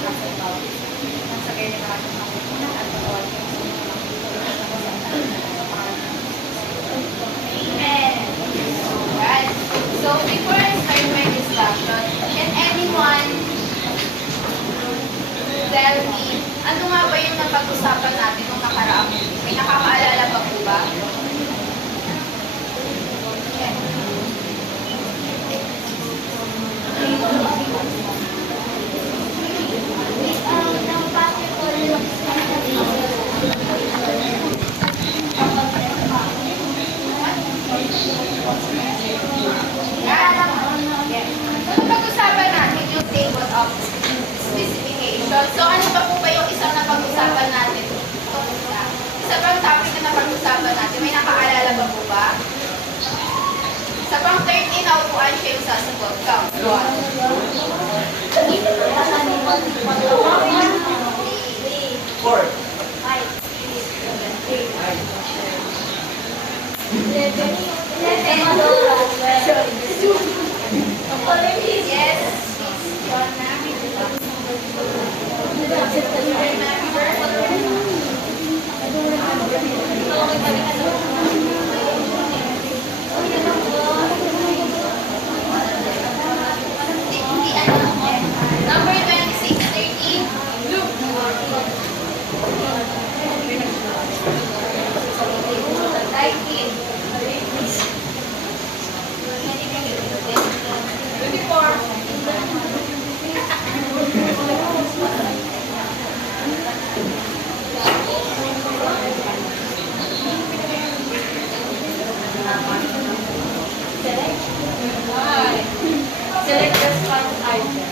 Amen. Right. So before I start my discussion, can anyone tell me, ano nga ba yung napag-usapan natin nung nakaraang? May nakakaalala pa po ba? So, pag-usapan natin yung table of specification. So, ano pa po ba yung isang napag-usapan natin? Isa pang topic na napag-usapan natin. May nakaalala ba po ba? Sa pang 13 na upuan siya yung sasagot. Count. 1. 4. 5. Yes. Number 26, 13. Luke. 19. 24. Select response item.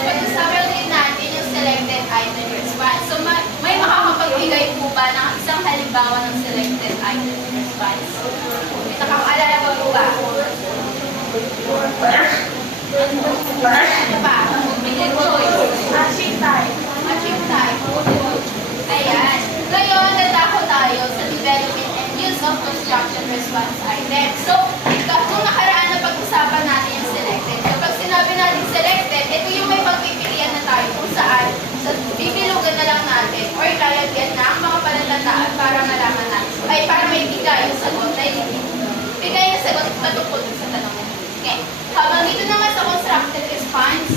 Pag-usapan din natin yung selected item response. So, may makakapagbigay po ba ng isang halimbawa ng selected item response? May nakakaalala ba po ba? Ano pa? Multiple choice. Matching type. Matching type. Ayan. Ngayon, natako tayo sa development and use of construction response items. So, kung nakaraan na pag-usapan natin yung selected. Kapag sinabi natin selected, ito yung may pagpipilian na tayo kung saan bibilugan na lang natin or lalagyan na ang mga palatandaan para malaman natin. Ay, para may bigay yung sagot. Ay, bigay yung sagot patungkol sa tanong. Okay. Habang dito naman sa constructed response,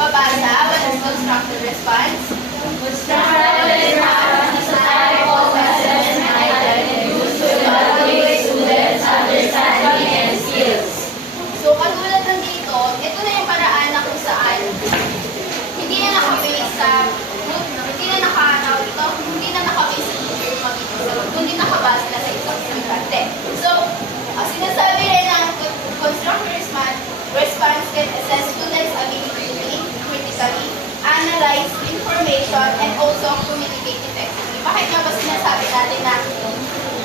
babasa, what is constructed response? Constructed response is a type of assessment item used to evaluate students' understanding and skills. So, katulad ng dito, ito na yung paraan na kung saan hindi na nakabase sa teacher yung magiging sagot, kundi nakabase na sa isang estudyante. So, sinasabi rin ng constructed response can assess students' ability to think critically, analyze information, and also communicate effectively. Bakit nga ba sinasabi natin na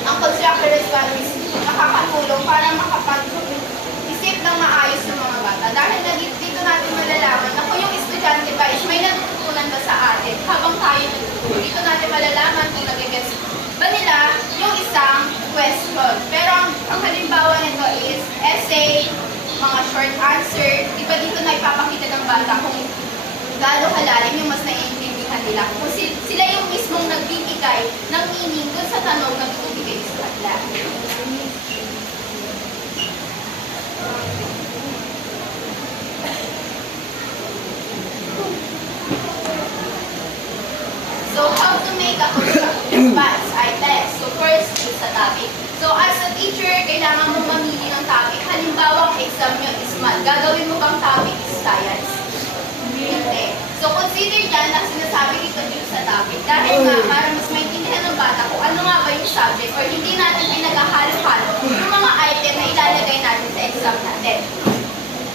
ang constructed response nakakatulong para makapag-isip ng maayos ng mga bata? Dahil dito natin malalaman na kung yung estudyante ba is may natutunan ba sa atin habang tayo nagtuturo. Dito natin malalaman kung nagigets ba nila yung isang question. Pero ang halimbawa nito is essay, mga short answer. Diba dito na ipapakita ng bata kung gaano kalalim yung mas naiintindihan nila. Kung sila yung mismong nagbibigay ng meaning dun sa tanong na binibigay sa kanila. So, how to make a constructive response item? So, first, choose a topic. So, as a teacher, kailangan mo mamili ng topic. Halimbawa, ang exam nyo is math. Gagawin mo bang topic is science? Hindi. So, consider dyan na sinasabi dito choose a topic. Dahil nga, para mas maintindihan ng bata kung ano nga ba yung subject or hindi natin pinaghahalo-halo yung mga item na ilalagay natin sa exam natin.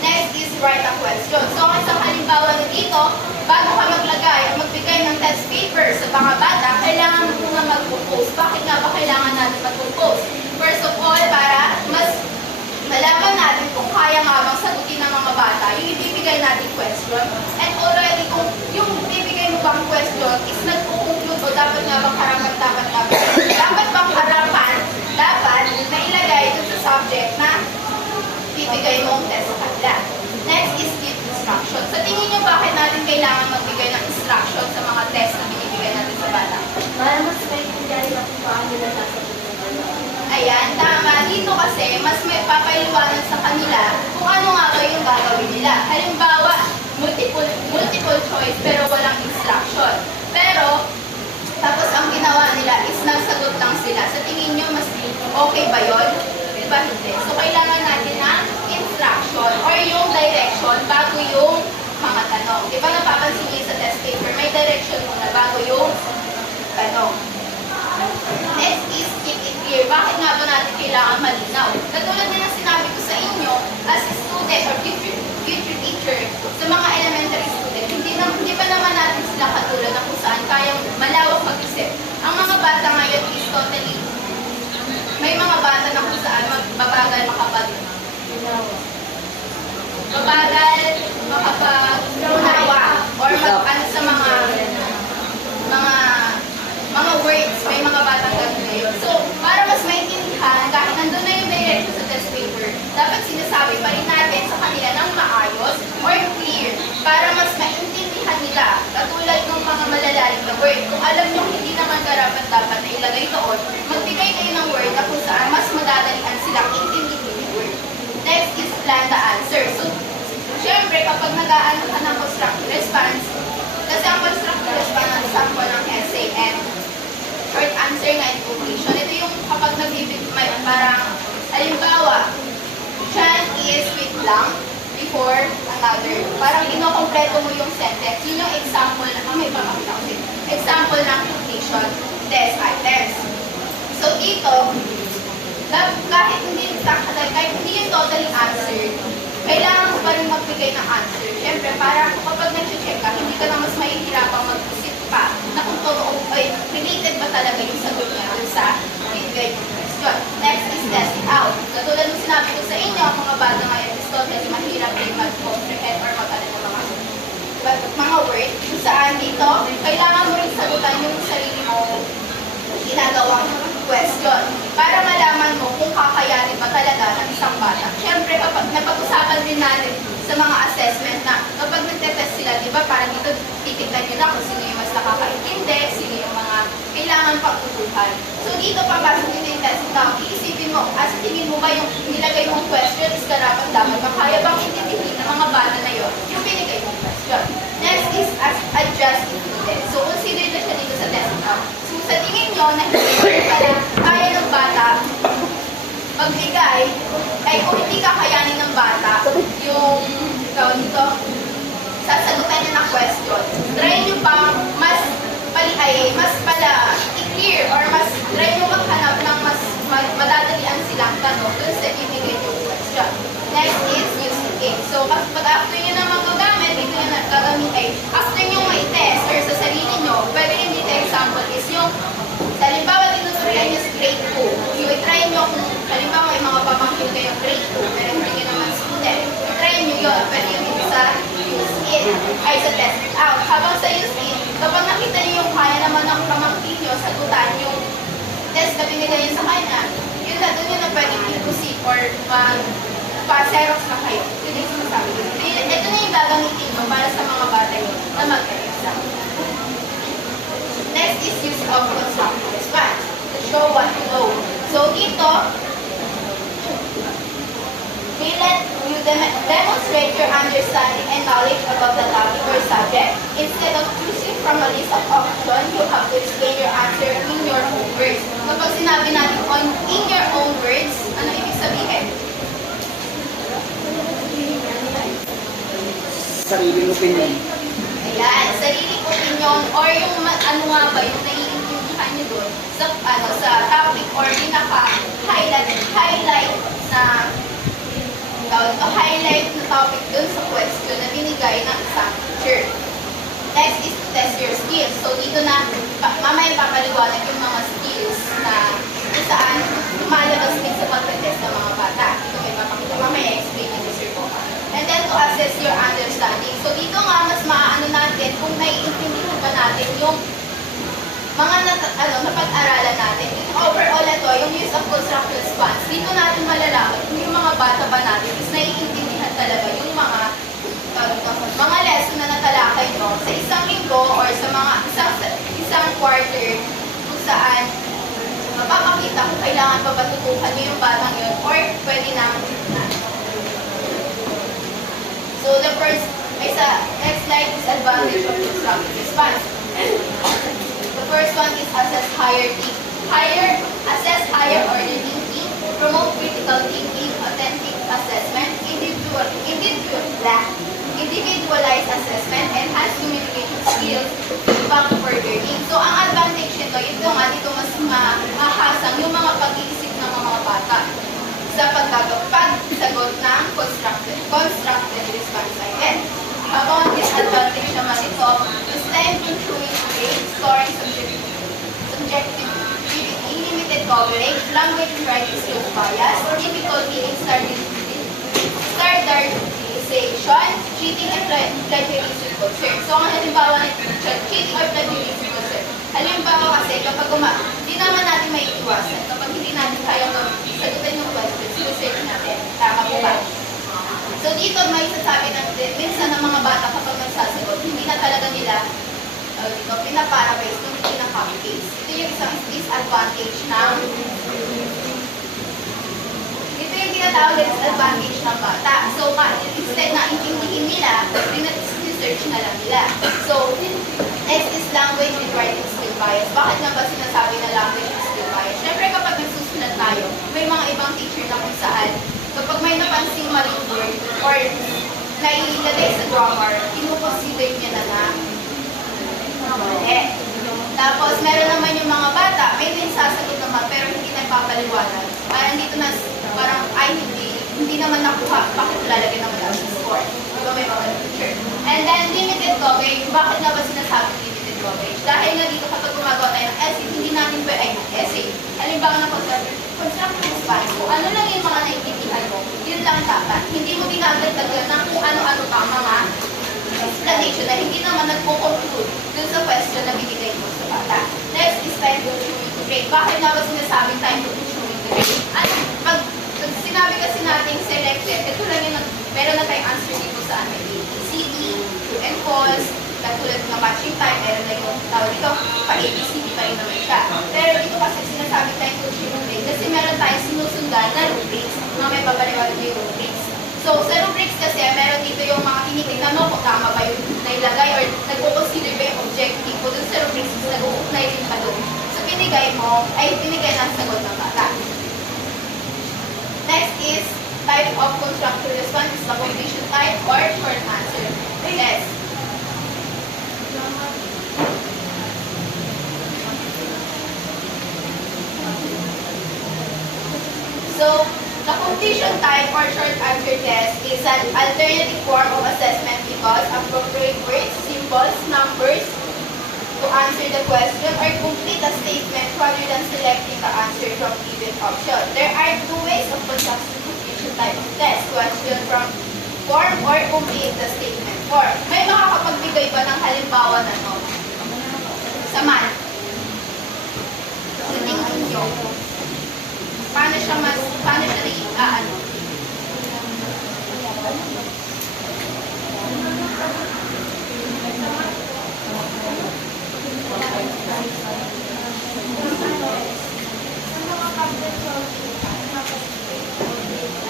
Next is write a question. So, ang isang halimbawa na dito, bago ka maglagay o magbigay ng test paper sa mga bata, kailangan mo muna mag-compose. Bakit nga ba kailangan natin mag-compose? First of all, para mas malaman natin kung kaya nga bang sagutin ng mga bata yung ibibigay natin question. And already, kung yung ibibigay mo bang question is nag-conclude o dapat nga bang harapan, dapat bang harapan, dapat na ilagay dun sa subject na bibigay mong test sa kanila. Next is give instruction. Sa tingin nyo, bakit natin kailangan magbigay ng instruction sa mga test na binibigay natin sa bata? Para mas maintindihan nila kung paano nila sasagutin yung ano. Ayan, tama. Dito kasi, mas may papaliwanag sa kanila kung ano nga ba yung gagawin nila. Halimbawa, multiple choice pero walang instruction. Pero, tapos ang ginawa nila is nagsagot lang sila. Sa tingin nyo, mas okay ba yun? Diba hindi? So, kailangan natin ng instruction or yung direction bago yung mga tanong. Diba napapansin niyo sa test paper, may direction muna bago yung tanong. Next is keep it clear. Bakit nga ba natin kailangan malinaw? Katulad na ng sinabi ko sa inyo, as a student or future teacher, sa mga elementary student, hindi pa naman natin sila katulad na kung saan kayang malawak mag-isip. Ang mga bata ngayon is totally, may mga bata na kung saan mabagal makapag-unawa or mag-ano sa mga words, may mga batang ganun ngayon. So, para mas maintindihan, kahit nandun na yung direction sa test paper, dapat sinasabi pa rin natin sa kanila ng maayos or clear para mas maintindihan nila. Katulad ng mga malalalim na word. Kung alam nyo hindi naman karapat dapat na ilagay doon, magbigay kayo ng word na kung saan mas madadalian silang intindihin yung word. Next is plan the answer. So, syempre, kapag nag-aano ka ng constructive response, kasi ang constructive response ang sample ng essay and short answer na in conclusion. Ito yung kapag may parang, halimbawa, Chan is with lang before another. Parang inokompleto mo yung sentence. Yun yung example na may papakita ko din. Example ng conclusion, test items. So dito, kahit hindi yung totally answered, kailangan mo pa rin magbigay ng answer. Siyempre, para kapag nag-check ka, hindi ka na mas mahihirapang mag-isip pa na kung totoo ay related ba talaga yung sagot niya dun sa binigay yung question. Next is test it out. Katulad ng sinabi ko sa inyo, ang mga bata ngayon is totally mahirap rin mag-comprehend or mag-ano ng mga word. Kung saan dito, kailangan mo rin sagutan yung sarili mo ginagawang question para malaman mo kung kakayanin ba talaga ng isang bata. Siyempre, kapag napag-usapan din natin sa mga assessment na kapag nagte-test sila, di ba, parang dito titignan nyo na kung sino yung mas nakakaintindi, sino yung mga kailangan pag-utuhan. So, dito papasok dito yung test na iisipin mo, as tingin mo ba yung nilagay mong question is karapat dapat makaya bang intindihin ng mga bata na yun yung binigay mong question. Next is adjust if needed. So, consider na siya dito sa test na. So, sa tingin nyo na hindi pala kaya ng bata magbigay, ay kung hindi kakayanin ng bata yung dito, sasagutan niya ng question, try nyo bang mas i-clear or try nyo maghanap ng mas madadalian silang tanong dun sa ibigay yung question. Next is use the game. So, pag after nyo na magagamit, dito nyo na gagamitin, after nyo may test or sa sarili nyo, pwede rin dito example is yung, halimbawa, tinuturuan nyo sa grade 2. So, i-try nyo kung, halimbawa, may mga pamangkin kayo grade 2, pero hindi nyo naman student. I-try nyo yun, pwede yun dito sa use it, ay sa test it out. Habang sa use it, kapag nakita nyo yung kaya naman ng pamangkin nyo, sagutan yung test na binigay nyo sa kanya, yun na, doon yun na pwedeng i-proceed or pa-xerox na kayo. Yun yung sinasabi ko. Ito na yung gagamitin mo para sa mga bata nyo na mag-exam. Next is use of constructive response to show what you know. So dito, we let you demonstrate your understanding and knowledge about the topic or subject. Instead of choosing from a list of options, you have to explain your answer in your own words. Kapag sinabi natin in your own words, ano ibig sabihin? Sariling opinion. Ayan, sariling opinion or yung ano nga ba yung naiintindihan nyo doon sa topic or pinaka-highlight na topic doon sa question na binigay ng isang teacher. Next is to test your skills. So dito na, mamaya papaliwanag yung mga skills na kung saan lumalabas din sa pagka-test ng mga bata. Ito may papakita, mamaya explain yung Mr. Boca. And then to assess your understanding. So dito nga, mas maaano natin kung naiintindihan ba natin yung mga napag-aralan natin. Yung overall ito, yung use of constructive response, dito natin malalaman kung yung mga bata ba natin is naiintindihan talaga yung mga kailangan pa patutukan niyo yung batang yun or pwede naman na. So the first, next slide is advantage of constructive response. The first one is assess assess higher order thinking, promote critical thinking, authentic assessment, individualized assessment, enhance communication skills, back for learning. So ang advantage nito, ito nga dito mas mahasang yung mga pag-iisip ng mga bata sa pagsagot ng constructive response again. Habang ang disadvantage naman ito is time consuming grade, storing subjectivity, limited coverage, language and writing skills bias, difficulty in standardization, cheating and plagiarism concern. So ang halimbawa nito, cheating or plagiarism concern. Halimbawa kasi kapag hindi naman natin may iwasan, kapag hindi natin kayang sagutin yung questions, research natin. Tama po ba? So dito may sasabi natin, minsan ng mga bata kapag nagsasagot, hindi na talaga nila dito, pinaparaphrase kung hindi na copy paste. Ito yung isang disadvantage ng ito yung tinatawag na disadvantage ng bata. So instead na intindihin nila, research na lang nila. So next is language and writing skill bias. Bakit nga ba sinasabi na language and skill bias? Siyempre kapag nagsusulat tayo, may mga ibang teacher na kung saan kapag may napansing maling word or nailagay sa grammar, kinukonsider niya na mali. Tapos, meron naman yung mga bata, may sasagot naman, pero hindi nagpapaliwanag. Parang dito na, parang, hindi naman nakuha, bakit lalagay naman lang sa score? Diba may mga teacher? And then, limited coverage. Bakit nga ba sinasabi limited coverage? Dahil nga dito, kapag gumagawa tayo ng essay, hindi natin essay. Halimbawa na constructive response, kung ano lang yung mga naiintindihan mo, yun lang dapat. Hindi mo dinadagdagan ng kung ano-ano pa mga explanation na hindi naman nagpo-conclude dun sa question na binigay mo sa bata. Next is time consuming to grade. Bakit nga ba sinasabing time consuming to grade? Pag sinabi kasi natin selected, ito lang yung meron na tayong answer dito sa A, B, C, D, true and false, katulad ng matching time, meron na yung tawag dito, pa-A, B, C, D pa rin naman siya. Pero dito kasi sinasabi time consuming grade kasi meron tayong sinusundan na rubrics, mga may babaliwala yung rubrics. So, sa rubrics kasi, meron dito yung mga tinitignan mo kung tama ba yung nailagay or nagpo-consider ba yung objective mo dun sa rubrics kung nag-uugnay din pa dun. So, binigay na sagot ng bata. Next is type of constructive response, is the completion type or short answer. Yes. So, the completion type or short answer test is an alternative form of assessment because appropriate words, symbols, numbers to answer the question or complete a statement rather than selecting the answer from given option. There are two ways of conducting completion type of test. Question from form or complete the statement form. May makakapagbigay ba ng halimbawa na no? Sa math. Sa tingin nyo. Paano siya naiikaan?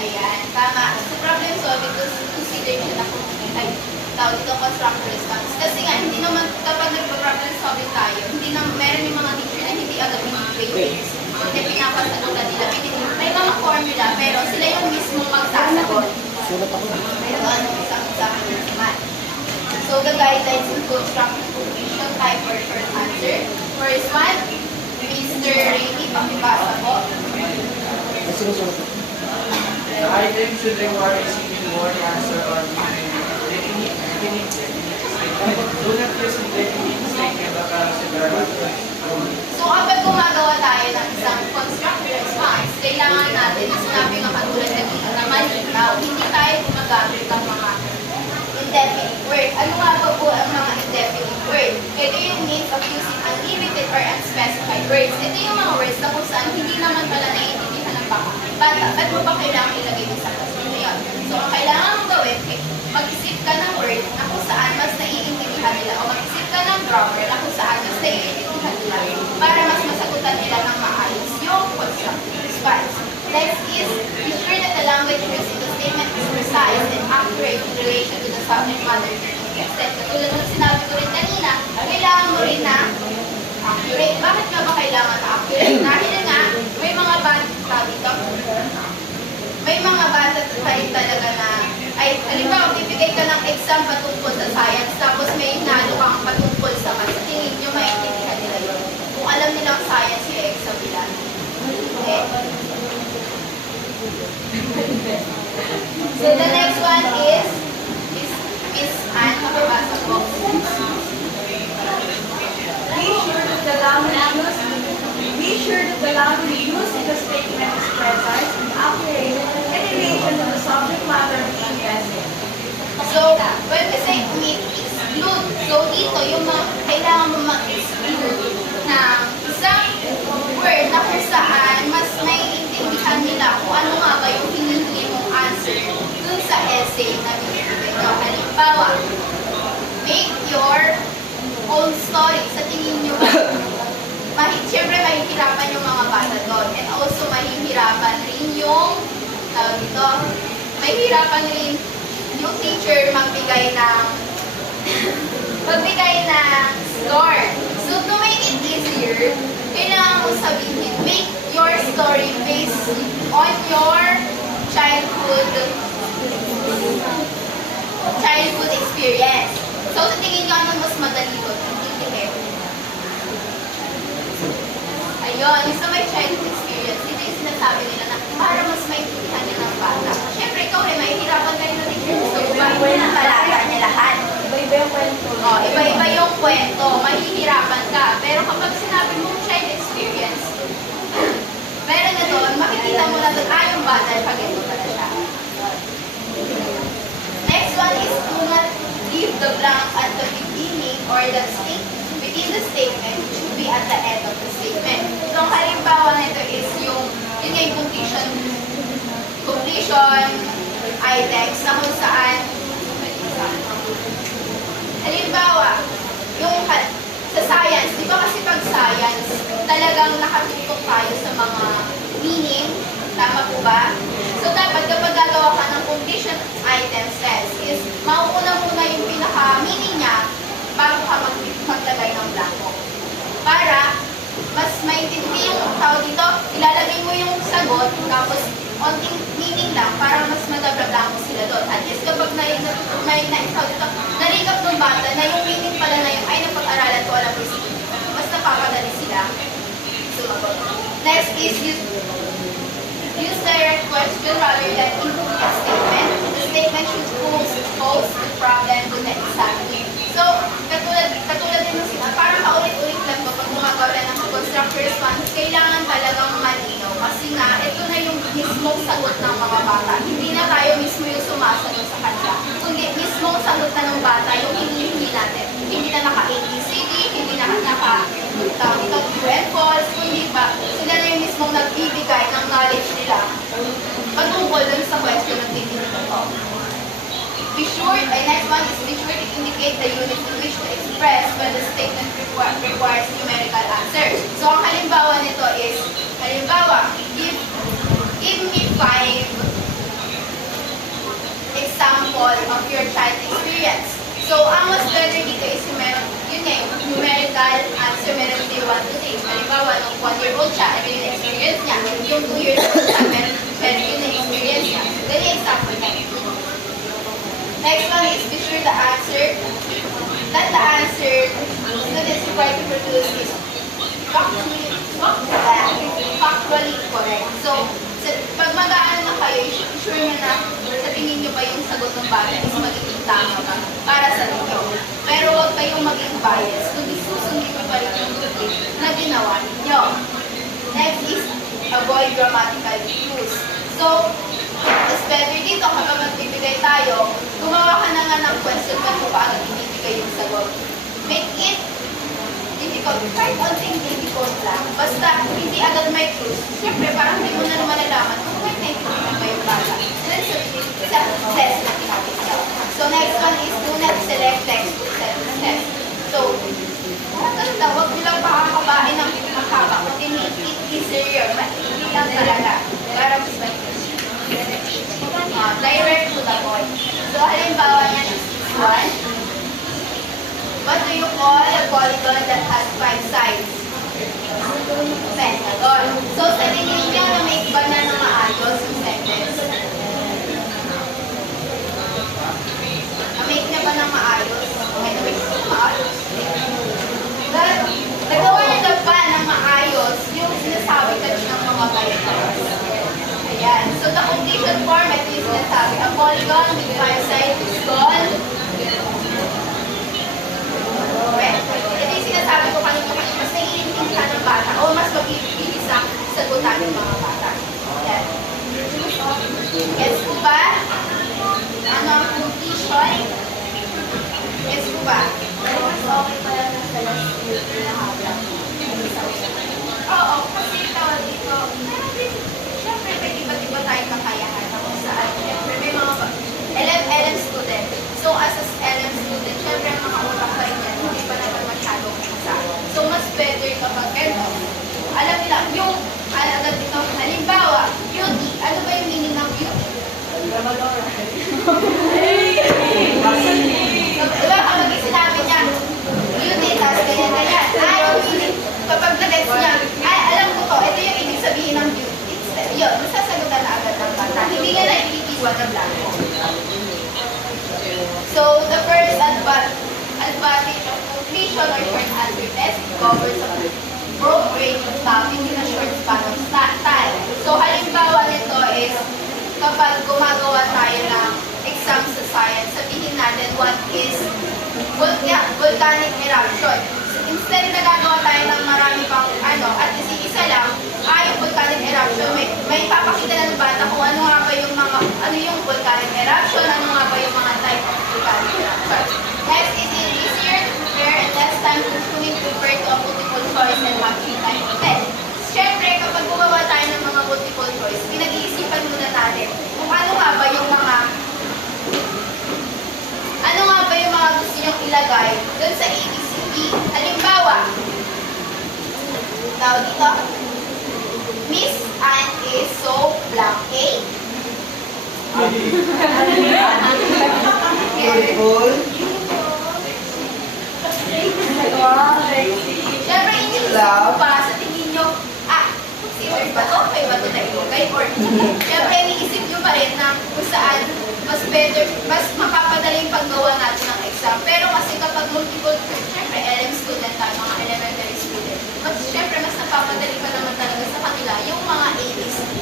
Ayan, tama. So, problem solving, consider siya na tawag dito constructive response. Kasi nga, hindi naman, kapag nagpa-problem solving tayo, meron yung mga teacher na hindi agad binibigay. Hindi pinapasagutan nila. May mga formula, pero sila yung mismo magsasagot. Mayroon isang naman. So, the guidelines include constructive completion, type or short answer. First one, Mr. Rainy, pakibasa po. The item should require a single word answer or definite statement. Do not use a definite statement baka several answers. So, kapag gumagawa tayo ng isang constructive response, kailangan natin na sinabi ng katulad na malinaw. Hindi tayo gumagamit ng mga indefinite word. Ano nga ba po ang mga indefinite word? Ito yung means of using unlimited or unspecified words. Ito yung mga words na kung saan hindi naman pala naiintindihan ng bata. Ba't mo ba kailangan ilagay mo sa question na yun? So, ang kailangan mong gawin, mag-isip ka ng word na kung saan mas naiintindihan nila o mag-isip ka ng grammar na kung saan mas naiintindihan nila para mas masagutan nila ng maayos yung constructive Next is, be sure that the language used in the statement is precise and accurate in relation to the subject matter being tested. Katulad ng sinabi ko rin kanina, kailangan mo rin na accurate. Bakit nga ba kailangan na accurate? Dahil nga, may mga bata dito. May mga bata tayo talaga na, ay, halimbawa, bibigay ka ng exam patungkol sa science, tapos may nalo kang patungkol sa math. Sa tingin nyo, maintindihan nila yun. Kung alam nilang science yung exam nila. Okay? So the next one is Miss Anne, mababasa ko. Be sure that the language used in the statement is precise and accurate in relation to the subject matter being tested. So, when we say exclude, so dito yung mga kailangan mo mag-exclude ng isang word na kung saan mas naiintindihan nila kung ano nga ba yung hinihingi mong answer dun sa essay na binibigay nyo. Halimbawa, make your own story. Sa tingin nyo ba? Siyempre, mahihirapan yung mga bata doon. And also, mahihirapan rin yung, tawag dito, mahihirapan rin yung teacher magbigay ng score. So, to make it easier, kailangan mo sabihin, make your story based on your childhood experience. So, sa tingin nyo, ano mas madali doon? Intindihin. Ayun, yung sa may childhood experience, ito yung sinasabi nila na para mas maintindihan nyo ng bata. Siyempre, ikaw rin, mahihirapan ka rin na teacher. So, iba-iba yung talata niya lahat. Iba-iba yung kwento. Oh, iba-iba yung kwento, mahihirapan ka. Pero kapag sinabi mong child experience, meron na doon, makikita mo na doon, yung bata, pag-ito pala siya. Next one is, do not leave the blank at the beginning or the within the statement, which should be at the end of the statement. So, ang halimbawa nito is yung completion items na kung saan, halimbawa, yung sa science, di ba kasi pag science, talagang nakatutok tayo sa mga meaning, tama po ba? So, dapat kapag gagawa ka ng completion items test is, mauuna muna yung pinaka-meaning niya bago ka maglagay ng blanco. Para mas maintindihan yung tao dito, ilalagay mo yung sagot, tapos onting meaning lang para mas madabla-blanco sila doon. At least kapag na-ikaw dito, nalikap ng bata na yung meaning pala na yun ay napag-aralan ko, alam ko mas napapadali sila sumagot. Next is use direct question rather than incomplete statement. The statement should pose the problem to the examiner. So, katulad din ng sinabi, parang paulit-ulit lang kapag gumagawa ng construct response, kailangan talagang malinaw. Kasi nga, ito na yung mismong sagot ng mga bata. Hindi na tayo mismo yung sumasagot sa kanila. Kundi mismong sagot na ng bata yung hinihingi natin. Hindi na naka-ABCD, hindi na true and false, kundi ba, sila na yung mismong nagbibigay ng knowledge nila patungkol dun sa question ng titinignan ko. Be sure, next one is be sure to indicate the unit in which to express when the statement requires numerical answers. So, ang halimbawa nito is, give me 5 example of your child experience. So, ang mas better dito is numerical answer, meron dito 1 to 6. Halimbawa, nung 1-year-old siya, ito yung experience niya. Yung 2-years-old siya, meron yun yung experience niya. Ganyan yung example niya. Next one is be sure the answer students required to produce is factually correct. So, pag mag-aano na kayo, sure nyo na sa tingin nyo ba yung sagot ng bata is magiging tama ba para sa inyo. Pero huwag kayong maging bias, kundi susundin mo pa rin yung na ginawa ninyo. Next is avoid grammatical cues. So, mas better dito kapag magbibigay tayo, gumawa ka na nga ng question kung paano ibibigay yung sagot. Make it difficult. Kahit onting difficult lang. Basta hindi agad may clues. Siyempre, parang hindi mo na naman nalaman kung may naintindihan ba yung bata. Then, sa test na tinapit niya. So, next one is do not select textbook test. So, parang ganun lang. Huwag nilang pakakabain ng mahaba. Kundi make it easier. Hindi lang talaga. Parang one? What do you call a polygon that has 5 sides? Pentagon. So, sa tingin niyo, na-make ba na ng maayos yung sentence? Na-make niya ba ng maayos? Okay, na-make niya ng maayos. Nagawa niya ba ng maayos yung sinasabi kanina ng mga vectors? Ayan. So, the completion form, ito yung sinasabi. A polygon with 5 sides is called ito yung sinasabi ko kanina, mas naiintindihan ng bata o mas mabibilis ang sagutan ng mga bata. Yan. Gets po ba? Ano ang completion? Gets po ba? Mas okay pala na sa last year na habang. Oo, kasi tawag dito, syempre may iba't-iba tayong kakayahan na kung saan. Syempre may mga LM student. So as LM student, syempre ang mga utak pa rin yan, hindi pa naman masyadong isa. So mas better kapag ganito. Alam nila, yung agad dito, halimbawa, beauty. Ano ba yung meaning ng beauty? So, diba kapag sinabi niya, beauty, tapos ganyan-ganyan. Ay, yung meaning, kapag nag-gets niya, ay, alam ko to, ito yung ibig sabihin ng beauty. Yun, masasagutan na agad ng bata. Hindi niya na iniiwan ng blanco. So, the first advantage of completion or short answer test covers a broad range of topics in a short span of time. So, halimbawa nito is kapag gumagawa tayo ng exam sa science, sabihin natin what is volcanic eruption. So, instead nagagawa tayo ng marami pang at isa lang, yung volcanic eruption, may papakita na ng bata kung ano nga ba yung mga, ano yung volcanic eruption, ano nga ba yung mga type of volcanic eruption. Next, it is easier to prepare and less time consuming compared to a multiple choice and matching type of test. Siyempre, kapag gumawa tayo ng mga multiple choice, pinag-iisipan muna natin kung ano nga ba yung mga gusto nyong ilagay dun sa ABCD. Halimbawa, tawag dito, Miss Anne is so blank A. Beautiful. Siyempre, iniisip ko pa sa tingin nyo, consider ba to? Okay ba ito na ilagay? Or, siyempre, iniisip nyo pa rin na kung saan mas better, mas mapapadaling paggawa natin ng exam. Pero kasi kapag multiple choice, siyempre, LM student tayo, mga elementary student, siyempre, mas napapadali pa naman talaga sa kanila yung mga ABCD.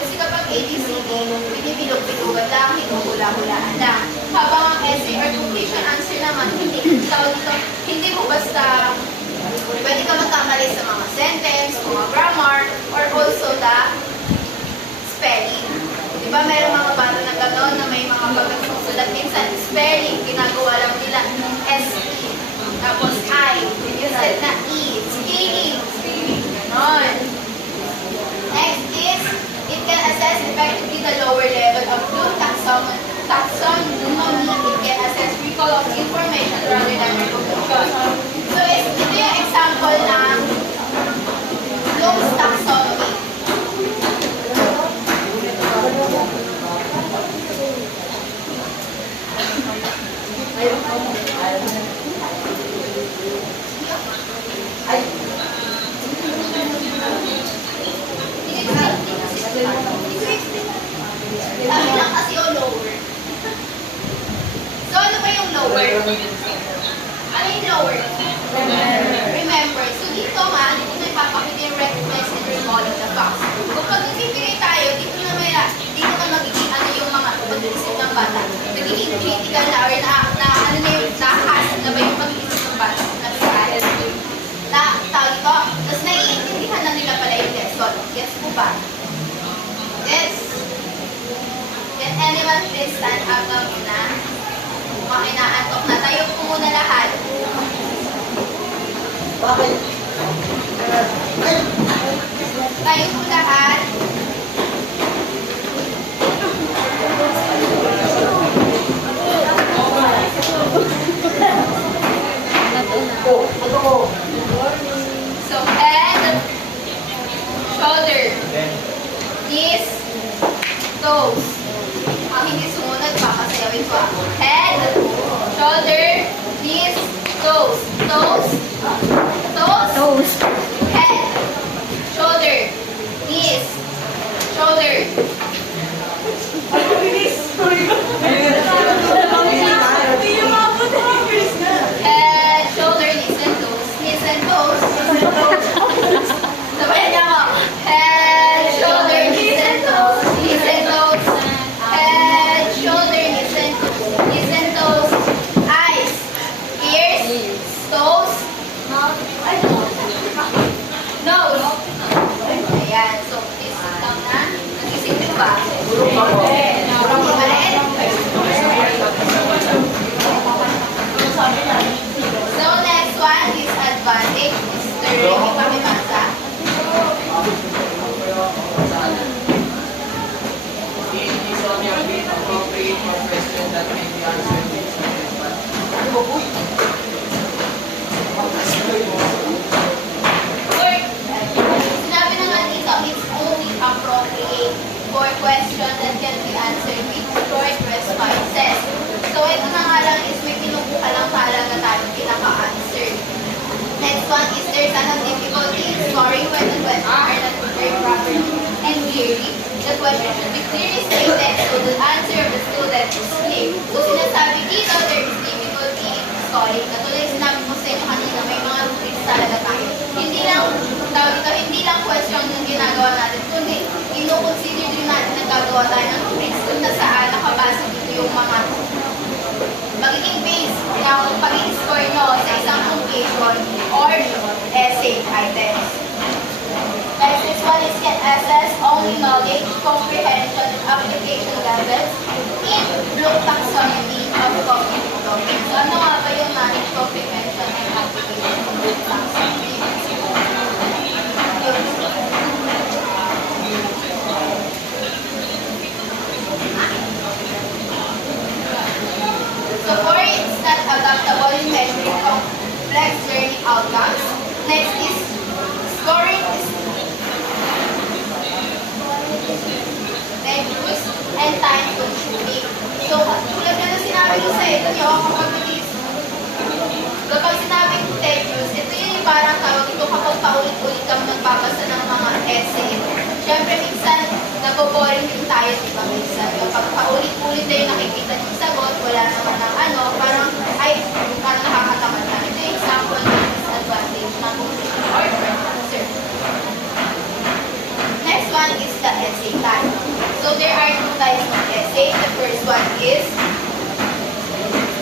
Kasi kapag ABCD, binibilog-bilugan lang, hinuhula-hulaan lang. Habang ang essay or completion answer naman, hindi mo basta, pwede ka magkamali sa mga sentence, mga grammar, or also the spelling. Diba merong mga bata na gano'n na may mga pagkasusulat minsan, spelling, ginagawa lang nila SE, tapos I, instead na E, spelling, gano'n. Next is, it can assess effectively the lower level of Bloom taxonomy. It can assess recall of information rather than recognition. So, ito yung example ng Bloom's taxonomy. Sabi lang kasi yung lower. So, ano ba yung lower? Ano yung lower? Remember. So, dito nga, dito may papakita yung recognize and recall of the facts. Kung pag nagbibigay tayo, dito na magiging ano yung mga pag-iisip ng bata. Nagiging critical na or ano na yung nahas na ba yung pag-iisip ng bata. Tawag ito. Tapos naiintindihan na nila pala yung lesson. Gets po ba? Gets? Can anyone please stand up na muna? Mga inaantok na. Tayo po muna lahat. Bakit? Tayo po lahat. So, head, shoulder, knees, toes. Ang hindi sumunod, papasayawin ko. Head, gagawa tayo ng quiz kung nasaan nakabase dito yung mga magiging base ng pag-i-score nyo sa isang conclusion or essay items. Next, this one is can assess only knowledge, comprehension, and application levels in Bloom taxonomy of cognitive topics. So, ano nga ba yung knowledge, comprehension, and application of Bloom taxonomy? So, for it's not adaptable in measuring complex learning outcomes. Next is scoring is reduced and time consuming. So, tulad na sinabi ko sa inyo, kapag sinabing tedious, ito yung parang tawag ito kapag paulit-ulit kang nagbabasa ng mga essay. Siyempre, minsan, naboboring din tayo, di ba, minsan. Kapag paulit-ulit na yung nakikita yung sagot, wala naman ng ano, parang, ay, parang nakakatamad na. Ito yung example ng disadvantage ng conclusion or answer. Next one is the essay type. So there are two types of essay. The first one is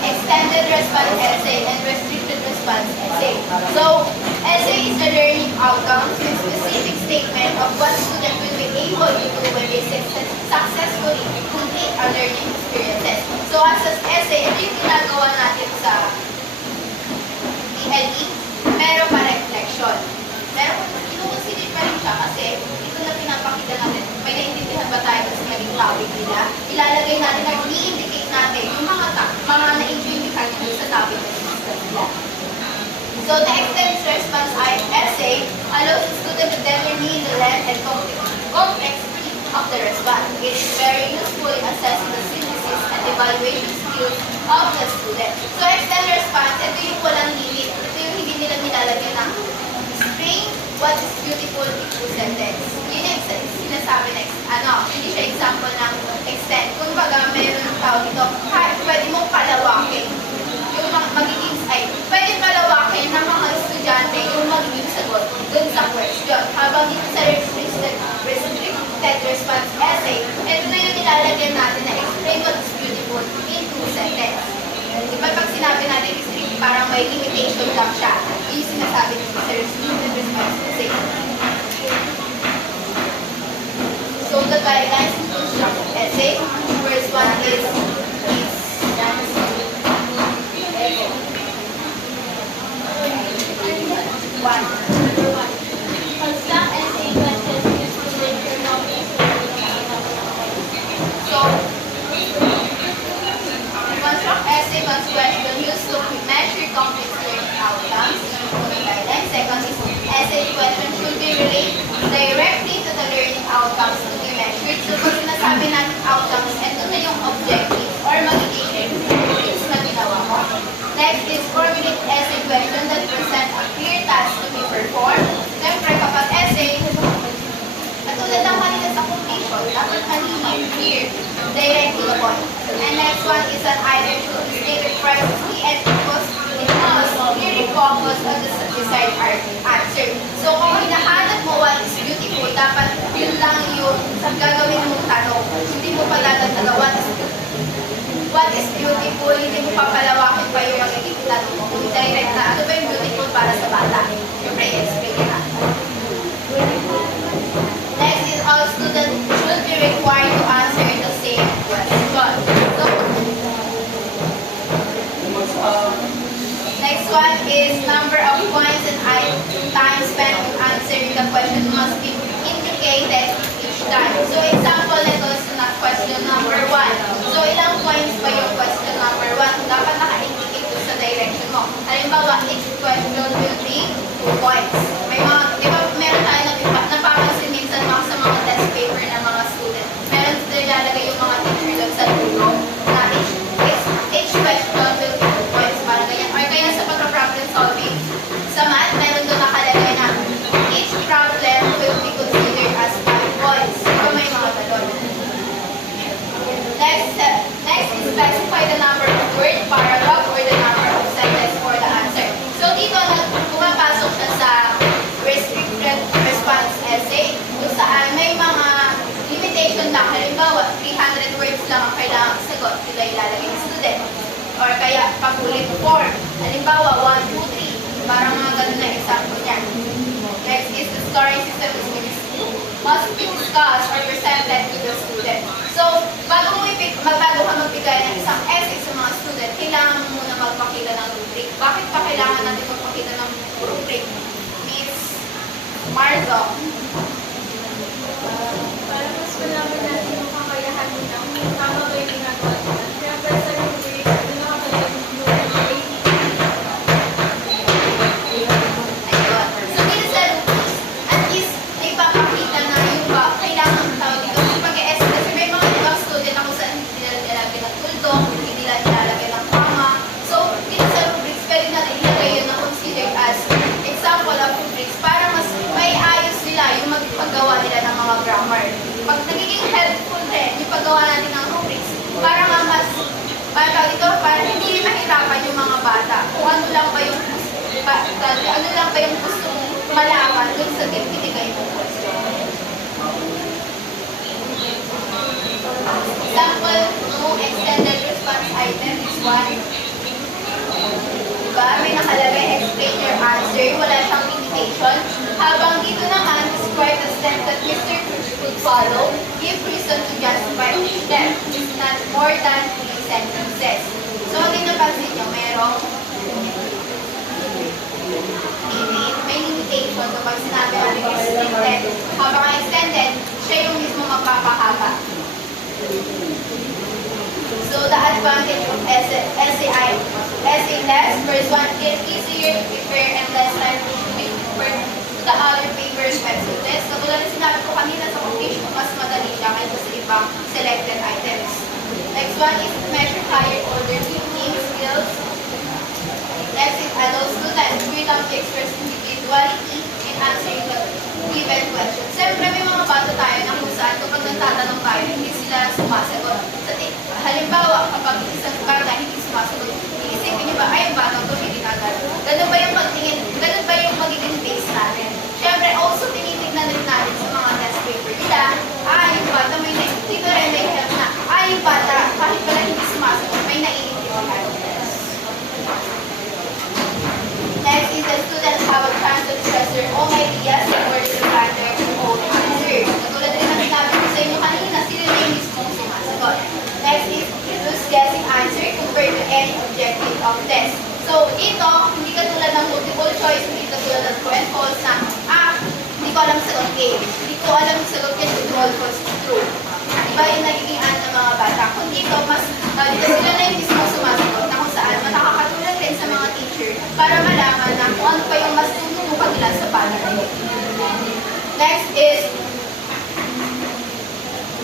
extended response essay and restricted response essay. So essay is the learning outcomes with specific statement of what student will be able to do when they successfully complete a learning experiences. So as an essay, ito yung ginagawa natin sa PLE, meron pa reflection. Meron kinukonsider pa rin siya kasi ito na pinapakita natin. May naintindihan ba tayo sa naging topic nila? Ilalagay natin or i-indicate natin yung mga na-indicate nyo sa topic na sinistan nila. So the extended response essay allows the student to determine the length and complexity of the response. It is very useful in assessing the synthesis and evaluation skills of the student. So extended response, ito yung walang limit. Ito yung hindi nila nilalagay ng explain what is beautiful in two sentence. Yun yung sinasabi na hindi siya example ng extend. Kung baga, mayroon ng tawag ito, pwede mong palawakin. Yung magiging, pwede palawakin ng mga estudyante yung magiging sagot dun sa question. Habang dito sa restricted response essay, ito na yung nilalagyan natin na explain what is beautiful in two sentence. Diba pag sinabi natin restrict, parang may limitation lang siya. Yung sinasabi nito sa restricted response essay. So the guidelines to construct essay, first one is one. Construct essay questions using literature topics. So, construct essay question used to measure complex learning outcomes. Second is essay question should be related directly to the learning outcomes to be measured. So, pag sinasabi natin outcomes, ito na yung objective or magiging activities na ginawa mo. Next is formulate essay question that present a clear task to be performed. Siyempre, kapag essay, katulad ng kanina sa completion, dapat malinaw, clear, direct to the point. And next one is an either should be stated precisely and because it must clearly focus on the desired answer. So, kung hinahanap mo what is beautiful, dapat yun lang yung gagawin mong tanong. Hindi mo pa dadagdagan what is beautiful, hindi mo papalawakin pa yung magiging tanong mo. Kung direct na, ano ba yung beautiful para sa bata? Siyempre, explain na. Next is all students should be required to answer the same question. So, next one is number of points and time spent on answering the question must be indicated each time. So, example nito is question number 1. So, ilang points ba yung question number 1? Dapat naka-indicate doon sa direction mo. Halimbawa, each question will be 2 points. May mga, di ba, meron tayo napapansin minsan sa mga test paper ng mga student. Meron nilalagay yung mga teacher doon sa dulo na each question will be 2 points. Para ganyan. Or kaya sa pagka-problem solving, sa math, meron doon nakalagay na each problem will be considered as 5 points. So, may mga galon. Next is specify or kaya pakulit form. Halimbawa, 1, 2, 3. Parang mga ganun na example niyan. Next is the scoring system must be discussed or presented to the student. So, bago ka magbigay ng isang essay sa mga student, kailangan mo muna magpakita ng rubric. Bakit pa kailangan natin magpakita ng rubric? Miss Marzo. Para mas malaman natin yung kakayahan nila kung tama ba yung ginagawa nila. Kaya para sa rubric, nakakagawa yung rubric. Ayun. So, dito sa rubrics, at least, ipapakita na yung ba, kailangan tawag dito. Yung pag-e-essay, kasi may mga ibang student na kung saan hindi nila nilalagay ng tuldo, hindi nila nilalagay ng comma. So, dito sa rubrics, pwede natin ilagay yun na considered as example of rubrics para mas may ayos nila yung paggawa nila ng mga grammar. Pag nagiging helpful din yung paggawa natin ng rubrics, para nga mas, para hindi mahirapan yung mga bata kung ano lang ba yung gusto mong malaman dun sa binigay mo question. Example, no extended response item is one. Diba? May nakalagay, explain your answer. Wala siyang limitation. Habang dito naman, describe the steps that Mr. Cruz could follow. Give reason to justify each step. It's not more than 3 sentences. So, kung napansin nyo, merong limit, may limitation. Kapag sinabi natin restricted, habang extended, siya yung mismo magpapahaba. So, the advantage of essay test, first one, it's easier to prepare and less time consuming compared to the other papers pencil test. Katulad na sinabi ko kanina sa quotation, mas madali siya kaysa sa ibang selected items. Next one is measure higher order thinking skills. Next is allow students freedom to express individuality in answering the given question. Siyempre, may mga bata tayo na kung saan kapag nagtatanong tayo, hindi sila sumasagot. Halimbawa, kapag isang bata hindi sumasagot, iisipin niyo ba, ay, bata ko hindi nagano. Ganun ba yung pagtingin, ganun ba yung magiging base natin? Siyempre, also tinitignan rin natin sa mga test paper nila, yung bata may dito rin may help na, yung bata, kahit pala hindi sumasagot, may naiintindihan. Next is the students have a chance to express their own ideas or to find their own answer. Katulad rin ang sinabi ko sa inyo kanina, sila na yung mismong sumasagot. Next is use guessing answer compared to any objective of test. So, dito, hindi katulad ng multiple choice, hindi katulad ng true and false na, hindi ko alam sagot A. Hindi ko alam sagot yan to true or false to true. Iba yung nagiging ng mga bata. Kung dito, dito sila na yung mismo sumasagot na kung saan, makakatulad rin sa mga teacher para malaman na kung ano pa yung mas tununukan nila sa bata. Next is,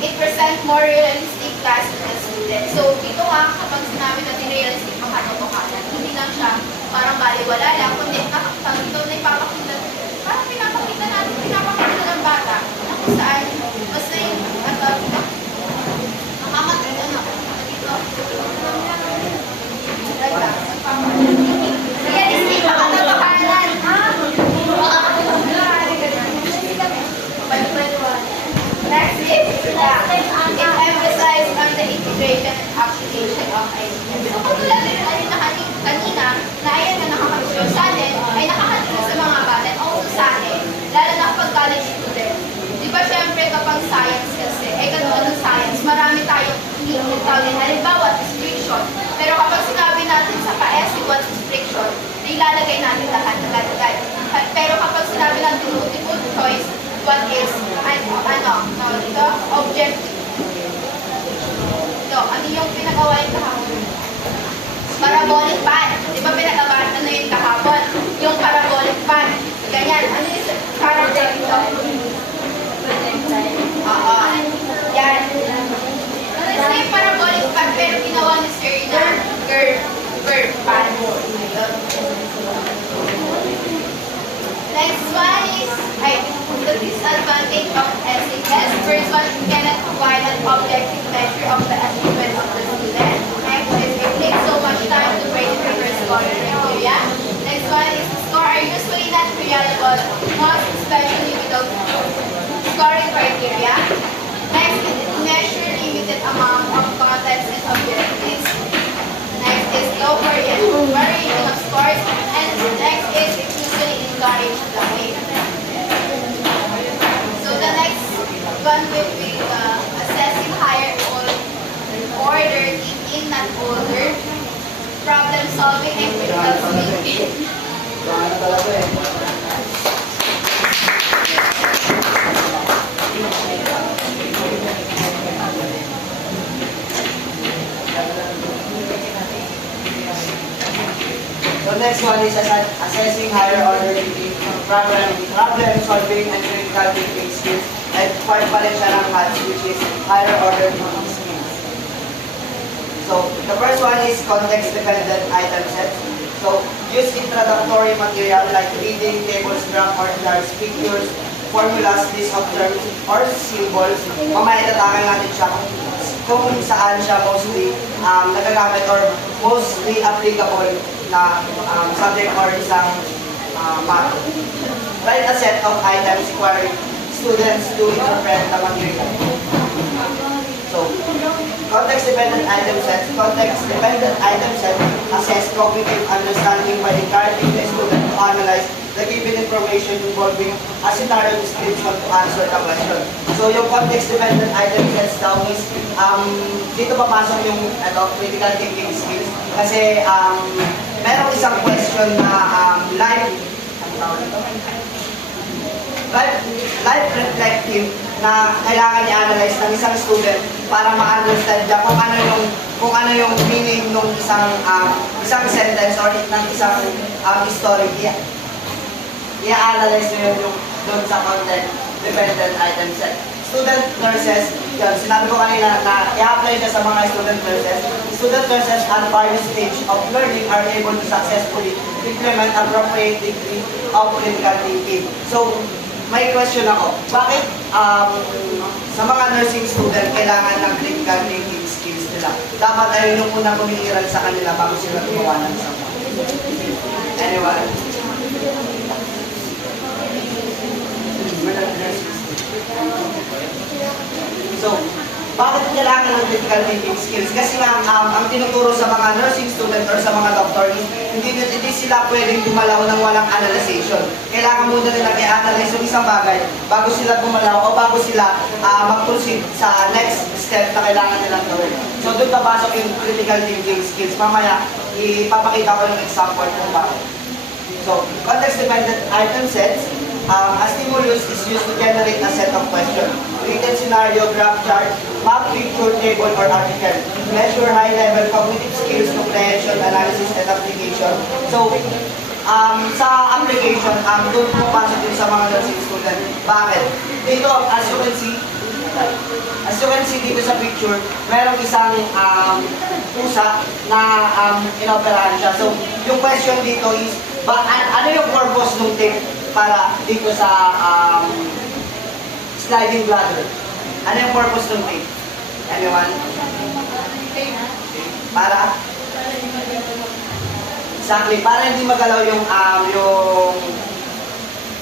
it presents more realistic task to the student. So, dito nga, kapag sinabi natin realistic makatotohanan, hindi lang siya parang baliwala lang, kundi dito na ipapakita, parang pinapakita ng bata na kung saan, mas na yung, realistic makatotohanan. Next is, it emphasizes on the integration and application of ideas. So, kung tulad rin na kanina, na ayan na nakakatulong sa atin, ay nakakatulong sa mga bata, and also sa atin, lalo na kapag college student. Di ba, syempre, kapag science kasi, katulad ng science, marami tayong tawagin, halimbawa, description. Pero kapag sinabi natin sa ka-essay what is friction, ilalagay natin lahat agad-agad. Pero kapag sinabi natin multiple choice, what is, ito, objective. Ito, ano yung pinagawa yung kahapon? Parabolic pan. Di ba pinagabata na yung kahapon? Yung parabolic pan. Ganyan. Ano yung character ito? Oo. Yan. Ano yung parabolic pan pero ginawa ni Sir na curve pan. Next one is, the disadvantage of essay test. First one, you cannot provide an objective measure of the achievement of the student. Next solving and critical thinking. Ano talaga eh. So next one is assessing higher order thinking, problem solving and critical thinking skills. And part pa rin siya ng HATS, which is higher order thinking skills. So the first one is context-dependent item sets. So use introductory material like reading, tables, graph, or charts, pictures, formulas, list of terms, or symbols. Mamaya itatangin natin siya kung saan siya mostly nagagamit or mostly applicable na subject or isang math. Write a set of items requiring students to interpret the material. So, context-dependent item set assess cognitive understanding by encouraging the student to analyze the given information involving a scenario description to answer the question. So, yung context-dependent item sets daw is, dito papasok yung critical thinking skills. Kasi, merong isang question na life reflective na kailangan i-analyze ng isang student para ma-understand niya kung ano yung meaning ng isang sentence or ng isang story. I-analyze niyo yung doon sa content-dependent item set. Student nurses, yun, sinabi ko kanina na i-apply siya sa mga student nurses. Student nurses at various stage of learning are able to successfully implement appropriate degree of critical thinking. So, may question ako. Bakit sa mga nursing student kailangan ng critical thinking skills nila? Dapat ayun yung unang kumikiral sa kanila bago sila gumawa ng isang. Anyone? So, bakit kailangan ng critical thinking skills? Kasi nga, ang tinuturo sa mga nursing student or sa mga doctor, hindi sila pwedeng gumalaw ng walang analyzation. Kailangan muna nilang i-analyze yung isang bagay bago sila gumalaw o bago sila mag-proceed sa next step na kailangan nilang gawin. So, doon papasok yung critical thinking skills. Mamaya, ipapakita ko yung example kung bakit. So, context-dependent item sets. A stimulus is used to generate a set of questions. Written scenario, graph chart, map, picture, table, or article. Measure high-level cognitive skills, comprehension, analysis, and application. So, sa application, doon pumapasok din sa mga nursing student. Bakit? Dito, as you can see dito sa picture, merong isang pusa na inoperahan siya. So, yung question dito is, ano yung purpose ng tape para dito sa sliding bladder? Ano yung purpose ng tape? Anyone? Para? Exactly, para hindi magalaw yung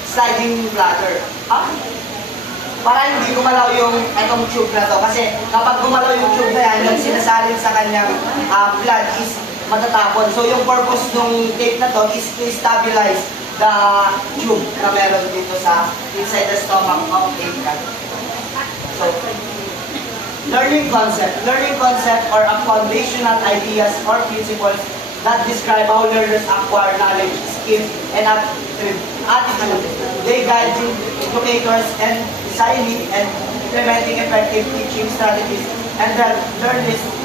sliding bladder. Para hindi gumalaw yung itong tube na to. Kasi kapag gumalaw yung tube na yan, yung sinasalin sa kanyang blood is matatapon. So yung purpose ng tape na to is to stabilize the tube na meron dito sa inside the stomach of a cat. So, learning concept or a foundational ideas or principles that describe how learners acquire knowledge, skills, and attitude. They guide educators and designing and implementing effective teaching strategies, and that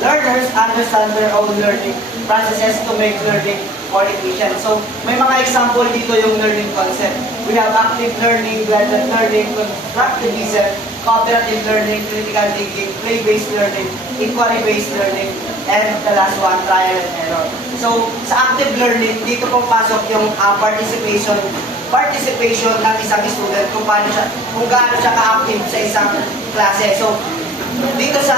learners understand their own learning processes to make learning more efficient. So, may mga example dito yung learning concept. We have active learning, blended learning, constructivism, cooperative learning, critical thinking, play-based learning, inquiry-based learning, and the last one, trial and error. So, sa active learning, dito pong pasok yung participation ng isang student kung gaano siya ka-active sa isang klase. So, dito sa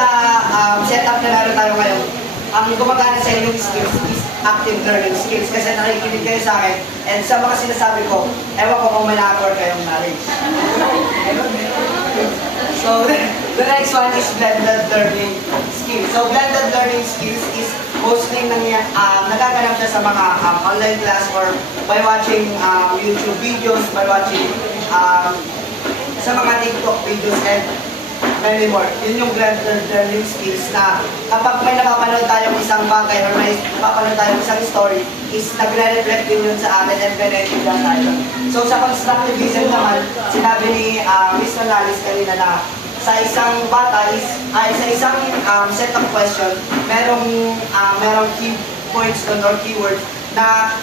setup na naroon tayo ngayon, ang gumagana sa inyong skills is active learning skills kasi nakikinig kayo sa akin and sa mga sinasabi ko, ewan ko kung may na-acquire kayong knowledge. So, the next one is blended learning skills. So, blended learning skills is mostly nagaganap siya sa mga online class or by watching YouTube videos, by watching sa mga TikTok videos, and many more. Yun yung blended learning skills na kapag may napapanood tayong isang bagay or may napapanood tayong isang story, is nagre-reflect din yun sa atin and pinag-intindihan tayo. So sa constructivism naman, sinabi ni Miss Nanalis kanina na sa isang bata ay sa isang set of question, merong key points doon or keywords na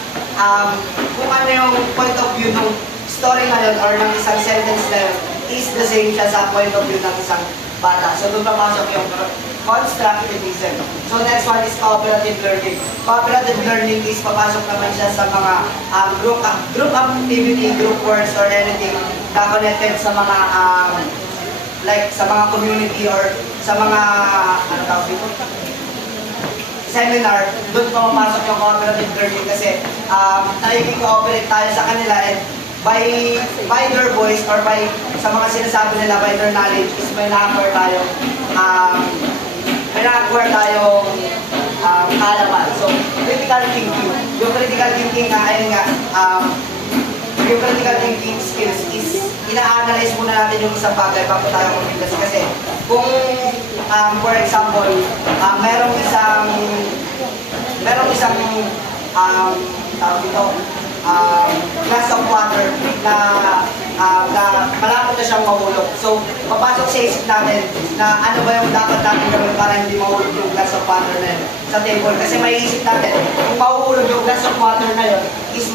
kung ano yung point of view ng story na yun or ng isang sentence na yun is the same siya sa point of view ng isang bata. So doon papasok yung constructivism. So next one is cooperative learning. Cooperative learning is papasok naman siya sa mga group activity, group works or anything na connected sa mga like sa mga community or sa mga ano tawag dito? Seminar. Doon papasok yung cooperative learning kasi nagiging-cooperate tayo sa kanila and by their voice or by sa mga sinasabi nila, by their knowledge is may na-acquire tayong kaalaman. So, critical thinking. Yung critical thinking nga, ayun nga, yung critical thinking skills is ina-analyze muna natin yung isang bagay bago tayo kumitas. Kasi kung, for example, merong isang tawag dito, glass of water na malapit na siyang mahulog. So, papasok sa isip natin na ano ba yung dapat natin gawin para hindi mahulog yung glass of water na yun sa table. Kasi may isip natin, kung mahuhulog yung glass of water na yun, is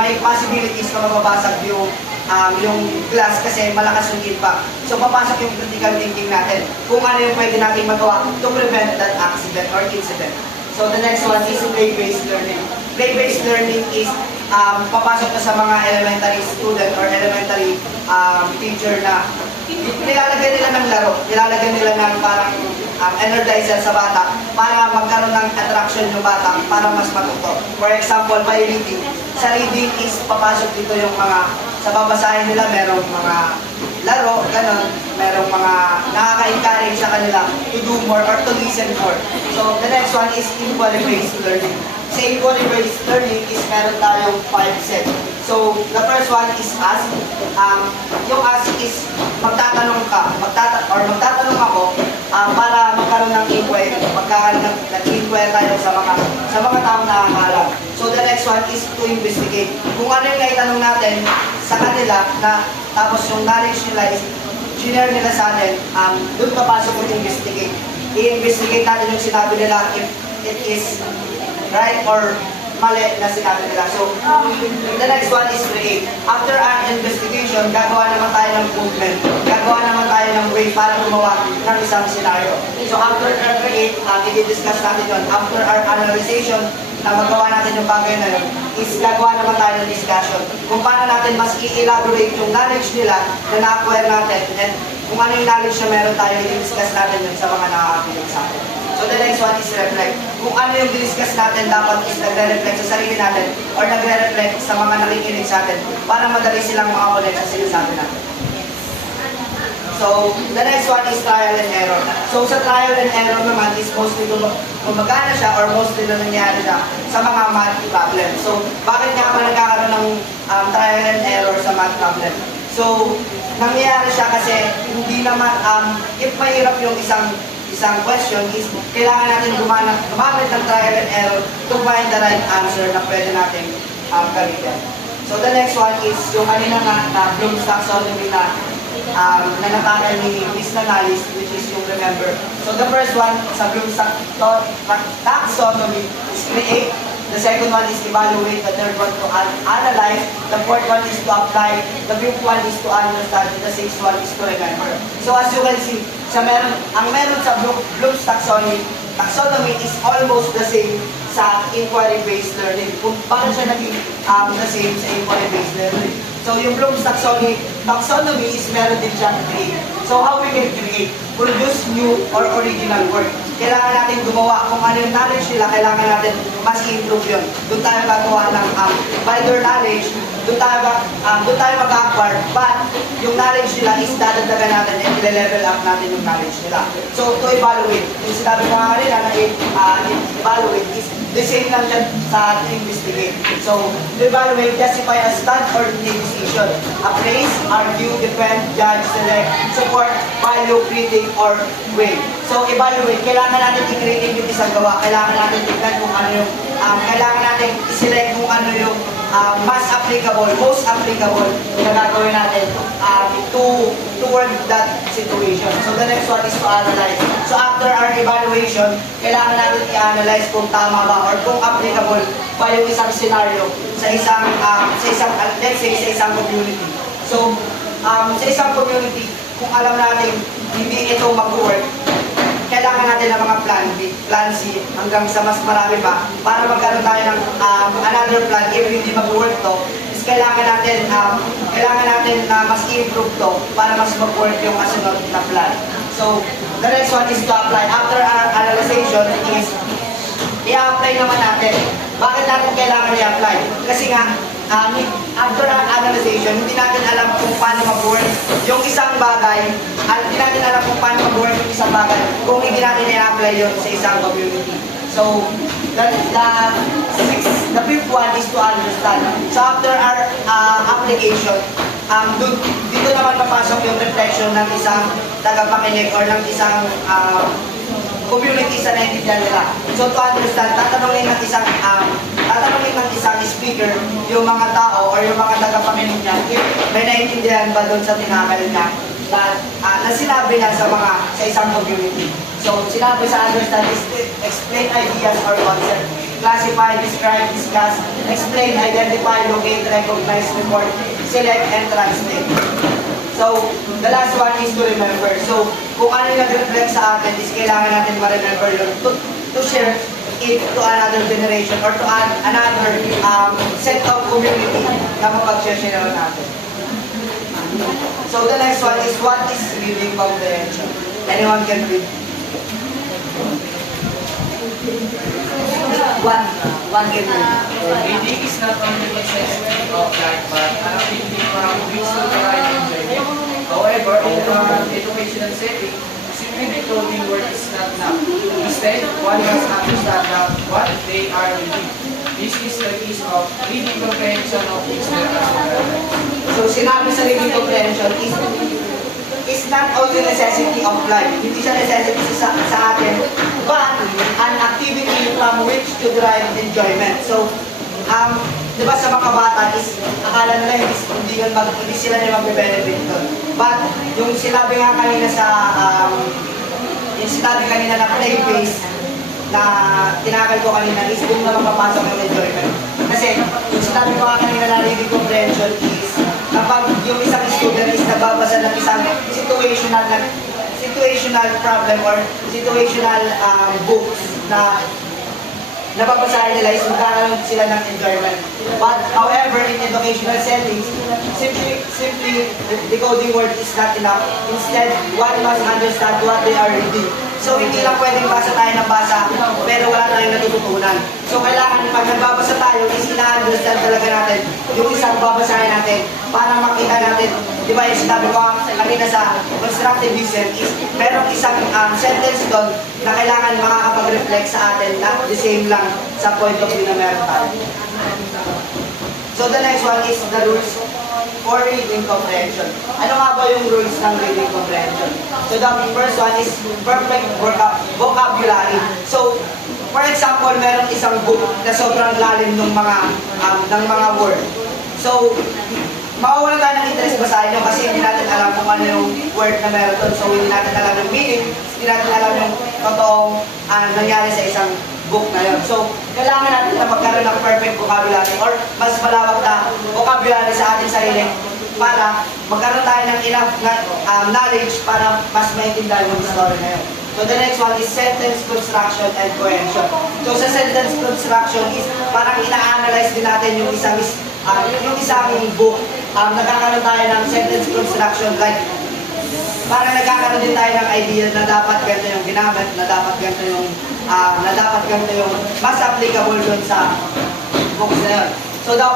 may possibilities na mababasag yung glass kasi malakas yung impact. So, papasok yung critical thinking natin kung ano yung pwede natin magawa to prevent that accident or incident. So, the next one is play-based learning. Play-based learning is papasok na sa mga elementary student or elementary teacher na nilalagyan nila ng laro, nilalagyan nila ng parang energizer sa bata para magkaroon ng attraction yung bata para mas matuto. For example, by reading. Sa reading is papasok dito yung mga sa babasahin nila merong mga laro, ganun, merong mga nakaka-encourage sa kanila to do more or to listen more. So, the next one is inquiry-based learning. Sa inquiry-based learning is meron tayong 5 sets. So, the first one is ask. Yung ask is magtatanong ka, magtatanong ako para magkaroon ng inquiry. Nag-inquire tayo sa mga taong nakakalam. So, the next one is to investigate. Kung ano yung naitanong natin sa kanila na tapos yung knowledge nila is share nila sa atin, doon papasok yung investigate. I-investigate natin yung sinabi nila if it is right or mali na sinabi nila. So, the next one is create. After our investigation, gagawa naman tayo ng movement. Gagawa naman tayo ng way para gumawa ng isang scenario. So, after our create, i-discuss natin yun. After our analyzation, na magawa natin yung bagay na yun, is gagawa naman tayo ng discussion. Kung paano natin mas i-elaborate yung knowledge nila na na-acquire natin and kung ano yung knowledge na meron tayo, i-discuss natin yun sa mga nakakapiling sa atin. So the next one is reflect. Kung ano yung discuss natin, dapat is nagre-reflect sa sarili natin or nagre-reflect sa mga nakikinig sa atin para madali silang makakonect sa sinasabi natin. So, the next one is trial and error. So, sa trial and error naman is mostly gumagana siya or mostly na nangyari siya sa mga math problem. So, bakit nga ba nagkakaroon ng trial and error sa math problem? So, nangyayari siya kasi hindi naman, if mahirap yung isang question is kailangan natin gumamit ng trial and error to find the right answer na pwede natin gamitin. So, the next one is yung kanina nga na Bloom's taxonomy na nanatakan ni Miss Nanalis, which is yung remember. So the first one sa Bloom's taxonomy is create. The second one is evaluate. The third one to analyze. The fourth one is to apply. The fifth one is to understand. The sixth one is to remember. So as you can see, ang meron sa Bloom's taxonomy is almost the same sa inquiry-based learning. Kung bakit siya naging the same sa inquiry-based learning. So yung Bloom's taxonomy is meron din siyang create. So how we can create? Produce new or original work. Kailangan natin gumawa kung ano yung knowledge nila, kailangan natin mas i-improve yun. Doon tayo gagawa ng by their knowledge, doon tayo mag-acquire, but yung knowledge nila is dadagdagan natin and i-level up natin yung knowledge nila. So to evaluate, yung sinabi ko nga kanina na evaluate is the same lang siya sa to investigate. So, to evaluate, justify a stand or take decision. Appraise, argue, defend, judge, select, support, value, critic, or weigh. So, evaluate, kailangan natin i-create yung isang gawa. Kailangan natin tignan kung ano yung, kailangan natin i-select kung ano yung mas applicable, most applicable na gagawin natin toward that situation. So the next one is to analyze. So after our evaluation, kailangan natin i-analyze kung tama ba or kung applicable pa yung isang scenario sa isang let's say sa isang community. So sa isang community, kung alam natin hindi ito mag-work, kailangan natin ng mga plan C, hanggang sa mas marami pa, para magkaroon tayo ng another plan if hindi mag-work to. Is kailangan natin mas i-improve to para mas mag-work yung kasunod na plan. So, the next one is to apply. After our analyzation is, i-apply naman natin. Bakit natin kailangan i-apply? Kasi nga, after our analyzation, hindi natin alam kung paano mag-work yung isang bagay, at hindi natin alam kung paano mag-work yung isang bagay kung hindi natin i-apply yun sa isang community. So, the fifth one is to understand. So, after our application, dito naman papasok yung reflection ng isang tagapakinig or ng isang community sa naiintindihan nila. So, to understand, tatanungin ng isang speaker yung mga tao or yung mga tagapakinig niya if may naiintindihan ba doon sa tinakal niya na sinabi niya sa isang community. So, sinabi sa understand is explain ideas or concept, classify, describe, discuss, explain, identify, locate, recognize, report, select, and translate. So, the last one is to remember. So, kung ano yung nag-reflect sa atin is kailangan natin ma-remember yun to share it to another generation or to another set of community na mapag-share naman natin. So, the next one is what is reading comprehension? Anyone can read? One can read. Reading is not only the assessment of life, but an activity from which to derive enjoyment. However, in an educational setting, simply decoding words is not enough. Instead, one must understand what they are reading. This is the case of reading comprehension of which there are several. So, sinabi sa reading comprehension is not only necessity of life. Hindi siya necessity sa atin, but an activity from which to derive enjoyment. So, di ba sa mga bata is, akala nila hindi sila na magbe-benefit doon. But, yung sinabi nga kanina na play-based, na tinakal ko kanina is kung na mapapasok yung enjoyment. Kasi, yung sinabi ko nga kanina na reading comprehension is, kapag yung isang student is nababasa ng isang situational problem or situational books na nababasahin nila is magkakaroon sila ng enjoyment. But however, in educational settings, simply decoding word is not enough. Instead, one must understand what they are reading. So, hindi lang pwedeng basa tayo ng basa, pero wala tayong natututunan. So, kailangan pag nagbabasa tayo, is ina-understand talaga natin yung isang babasahin natin para makita natin. Di ba yung sinabi ko kanina sa constructivism is merong isang sentence doon na kailangan makakapag-reflect sa atin na the same lang sa point of view na meron tayo. So, the next one is the rules for reading comprehension. Ano nga ba yung rules ng reading comprehension? So, the first one is perfect vocabulary. So, for example, meron isang book na sobrang lalim ng mga word. So, mawawala tayo ng interest basahin yun kasi hindi natin alam kung ano yung word na meron doon. So, hindi natin alam yung meaning, hindi natin alam yung totoong nangyari sa isang book na yun. So, kailangan natin na magkaroon ng perfect vocabulary or mas malawak na vocabulary sa ating sarili para magkaroon tayo ng enough knowledge para mas maintindihan yung story na yun. So, the next one is sentence construction and cohesion. So, sa sentence construction is parang ina-analyze din natin yung isang book. Nagkakaroon tayo ng sentence construction like parang nagkakaroon din tayo ng idea na dapat ganito yung ginamit, na dapat ganito yung mas applicable dun sa books na yun. So, the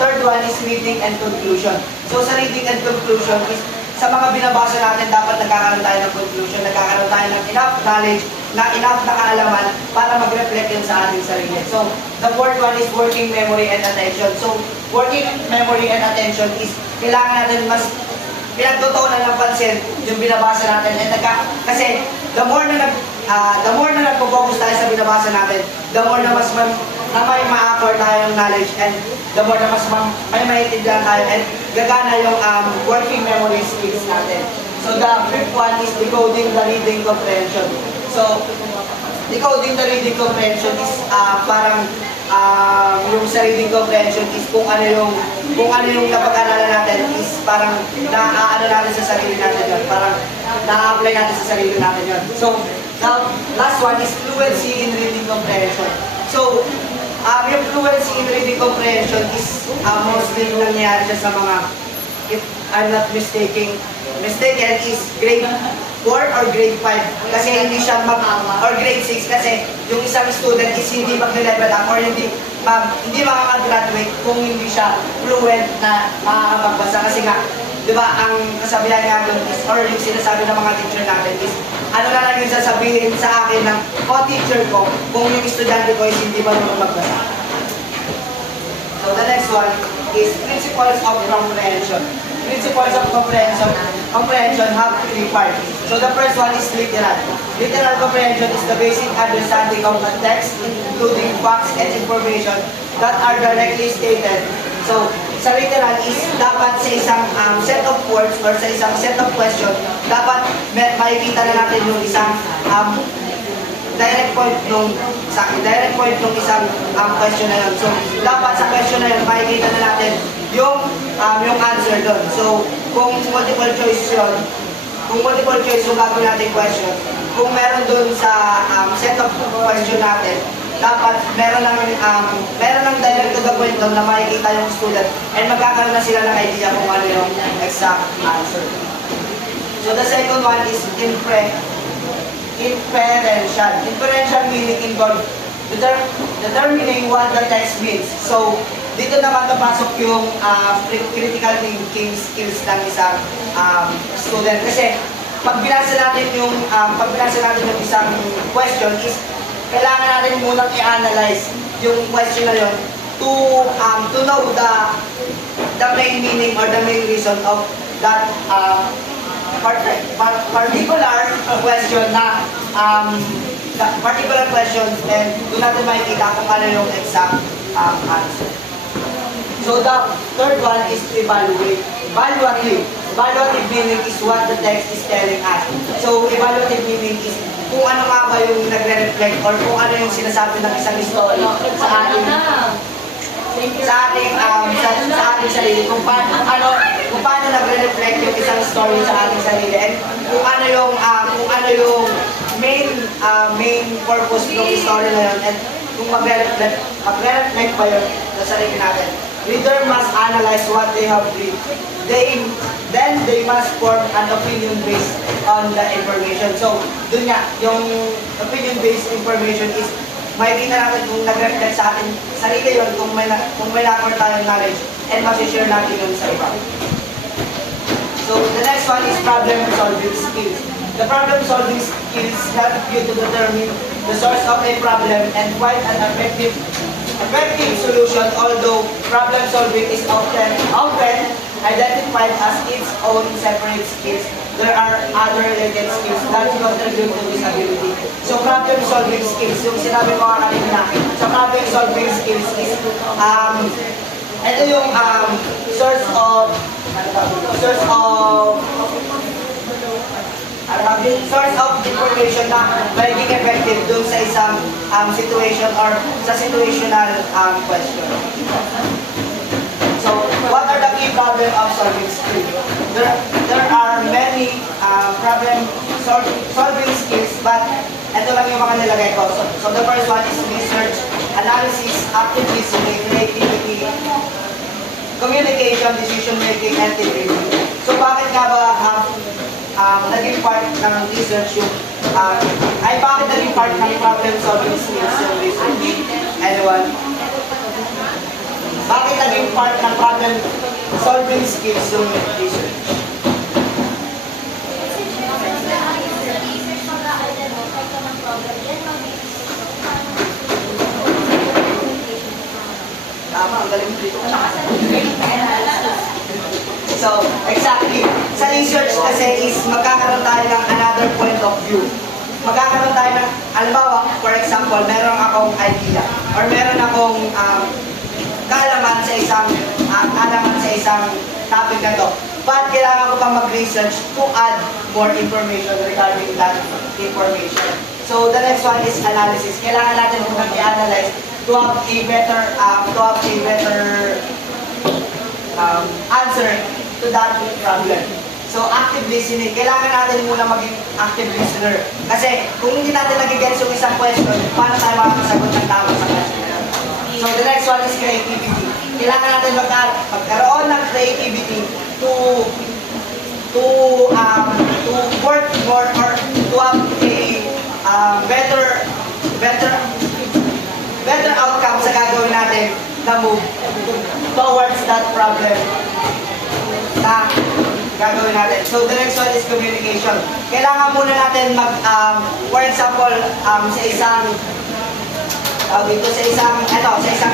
third one is reading and conclusion. So, sa reading and conclusion is sa mga binabasa natin, dapat nagkakaroon tayo ng conclusion, nagkakaroon tayo ng enough knowledge na enough na kaalaman para mag-reflect yun sa ating sarili. So, the fourth one is working memory and attention. So, working memory and attention is kailangan natin mas pinagtutuunan ng pansin yung binabasa natin. And kasi the more na nagpo-focus tayo sa binabasa natin, the more na mas na may ma-acquire tayo ng knowledge, and the more na mas may maintindihan tayo, and gagana yung working memory skills natin. So the fifth one is decoding the reading comprehension. So decoding the reading comprehension is parang yung sa reading comprehension is kung ano yung napag-aralan natin is parang naaano natin sa sarili natin yun, parang na-apply natin sa sarili natin yun. So now, last one is fluency in reading comprehension. So yung fluency in reading comprehension is mostly nangyayari siya sa mga, if I'm not mistaken is grade 4 or grade 5 kasi hindi siya or grade 6 kasi yung isang student is hindi mag-level up or hindi makaka-graduate kung hindi siya fluent na makakapagbasa kasi nga, di ba, ang kasabihan nga doon is, or yung sinasabi ng mga teacher natin is, ano na lang yung sasabihin sa akin ng teacher ko kung yung estudyante ko is hindi marunong magbasa. So the next one is principles of comprehension. Principles of comprehension have three parts. So the first one is literal. Literal comprehension is the basic understanding of the text, including facts and information that are directly stated. So sa literal is dapat sa isang set of words or sa isang set of question, dapat makikita na natin yung isang direct point nung isang question na yun. So dapat sa question na yun, makikita na natin yung answer doon. So kung multiple choice yung gagawin natin question, kung meron doon sa set of question natin, dapat meron ng direct to the point doon na makikita yung student and magkakaroon na sila ng idea kung ano yung exact answer. So the second one is inferential. Inferential meaning involves determining what the text means. So dito naman napasok yung critical thinking skills ng isang student kasi pag binasa natin yung isang question is kailangan natin munang i-analyze yung question na yun to know the main meaning or the main reason of that particular question na particular question, and doon natin makikita kung ano yung exact answer. So the third one is evaluate. Evaluative meaning is what the text is telling us. So evaluative meaning is kung ano nga ba yung nagre-reflect or kung ano yung sinasabi ng isang story sa ating sarili, kung paano nagre-reflect yung isang story sa ating sarili, and kung ano yung main purpose ng story na yun, and kung magre-reflect ba yun sa sarili natin. Reader must analyze what they have read. Then they must form an opinion based on the information. So, dun nga, yung opinion-based information is makikita natin kung nag-reflect sa ating sarili yun, kung may na-acquire tayong knowledge, and masishare natin yun sa iba. So, the next one is problem-solving skills. The problem-solving skills help you to determine the source of a problem and find an effective solution. Although problem-solving is often identified as its own separate skills, there are other related skills that contribute to this ability. So problem-solving skills, yung sinabi ko kanina, sa problem-solving skills is ito yung source of information na magiging effective dun sa isang situation or sa situational question. So, what are the key problem of solving skills? There are many problem-solving skills, but ito lang yung mga nilagay ko. So the first one is research, analysis, active listening, creativity, communication, decision-making, and thinking. So bakit nga ba naging part ng research yung bakit naging part ng problem-solving skills yung research? Anyone? Bakit naging part ng problem-solving skills yung research? Research mag-identify ka ng problem ang galing mo dito. Tsaka sa training analysis. So, exactly. Sa research kasi is magkakaroon tayo ng another point of view. Magkakaroon tayo ng, halimbawa, for example, meron akong idea or meron akong kaalaman sa isang topic na to. But kailangan ko pang mag-research to add more information regarding that information. So, the next one is analysis. Kailangan natin kung i-analyze to have a better answer to that problem. So, active listening. Kailangan natin muna maging active listener. Kasi, kung hindi natin nagigets yung isang question, paano tayo makakasagot ng tama sa question na yun? So, the next one is creativity. Kailangan natin magkaroon ng creativity to work more or to have a better outcome sa gagawin natin na move towards that problem na gagawin natin. So, the next one is communication. Kailangan muna natin for example, sa isang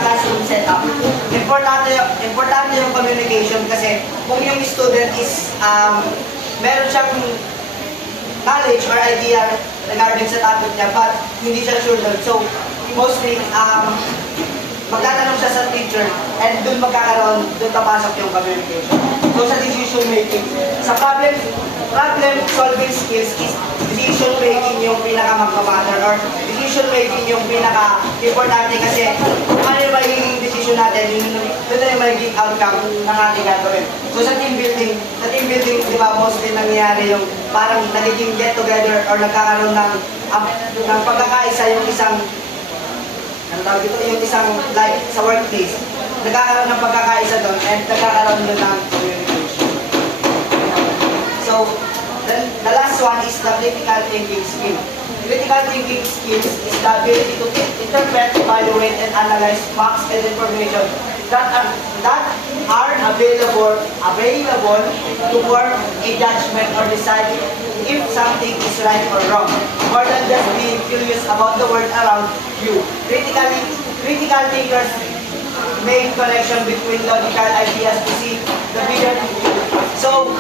classroom setup. Importante yung communication kasi kung yung student is meron siyang knowledge or idea regarding sa topic niya but hindi siya sure doon. So, mostly, magtatanong siya sa teacher and doon papasok yung communication. So sa decision making, sa problem solving skills is decision making yung pinaka-magmamatter or decision making yung pinaka-importante kasi kung ano yung magiging decision natin, yun na yung magiging outcome ng ating gagawin. So sa team building, di ba, mostly nangyayari yung parang nagiging get together or nagkakaroon ng pagkakaisa yung isang yung isang like sa workplace, nagkakaroon ng pagkakaisa doon and nagkakaroon doon ng communication. So, the last one is the critical thinking skill. Critical thinking skills is the ability to interpret, evaluate, and analyze facts and information that are available to form a judgment or decide if something is right or wrong, more than just being curious about the world around you. Critical thinkers make connection between logical ideas to see the bigger picture. So,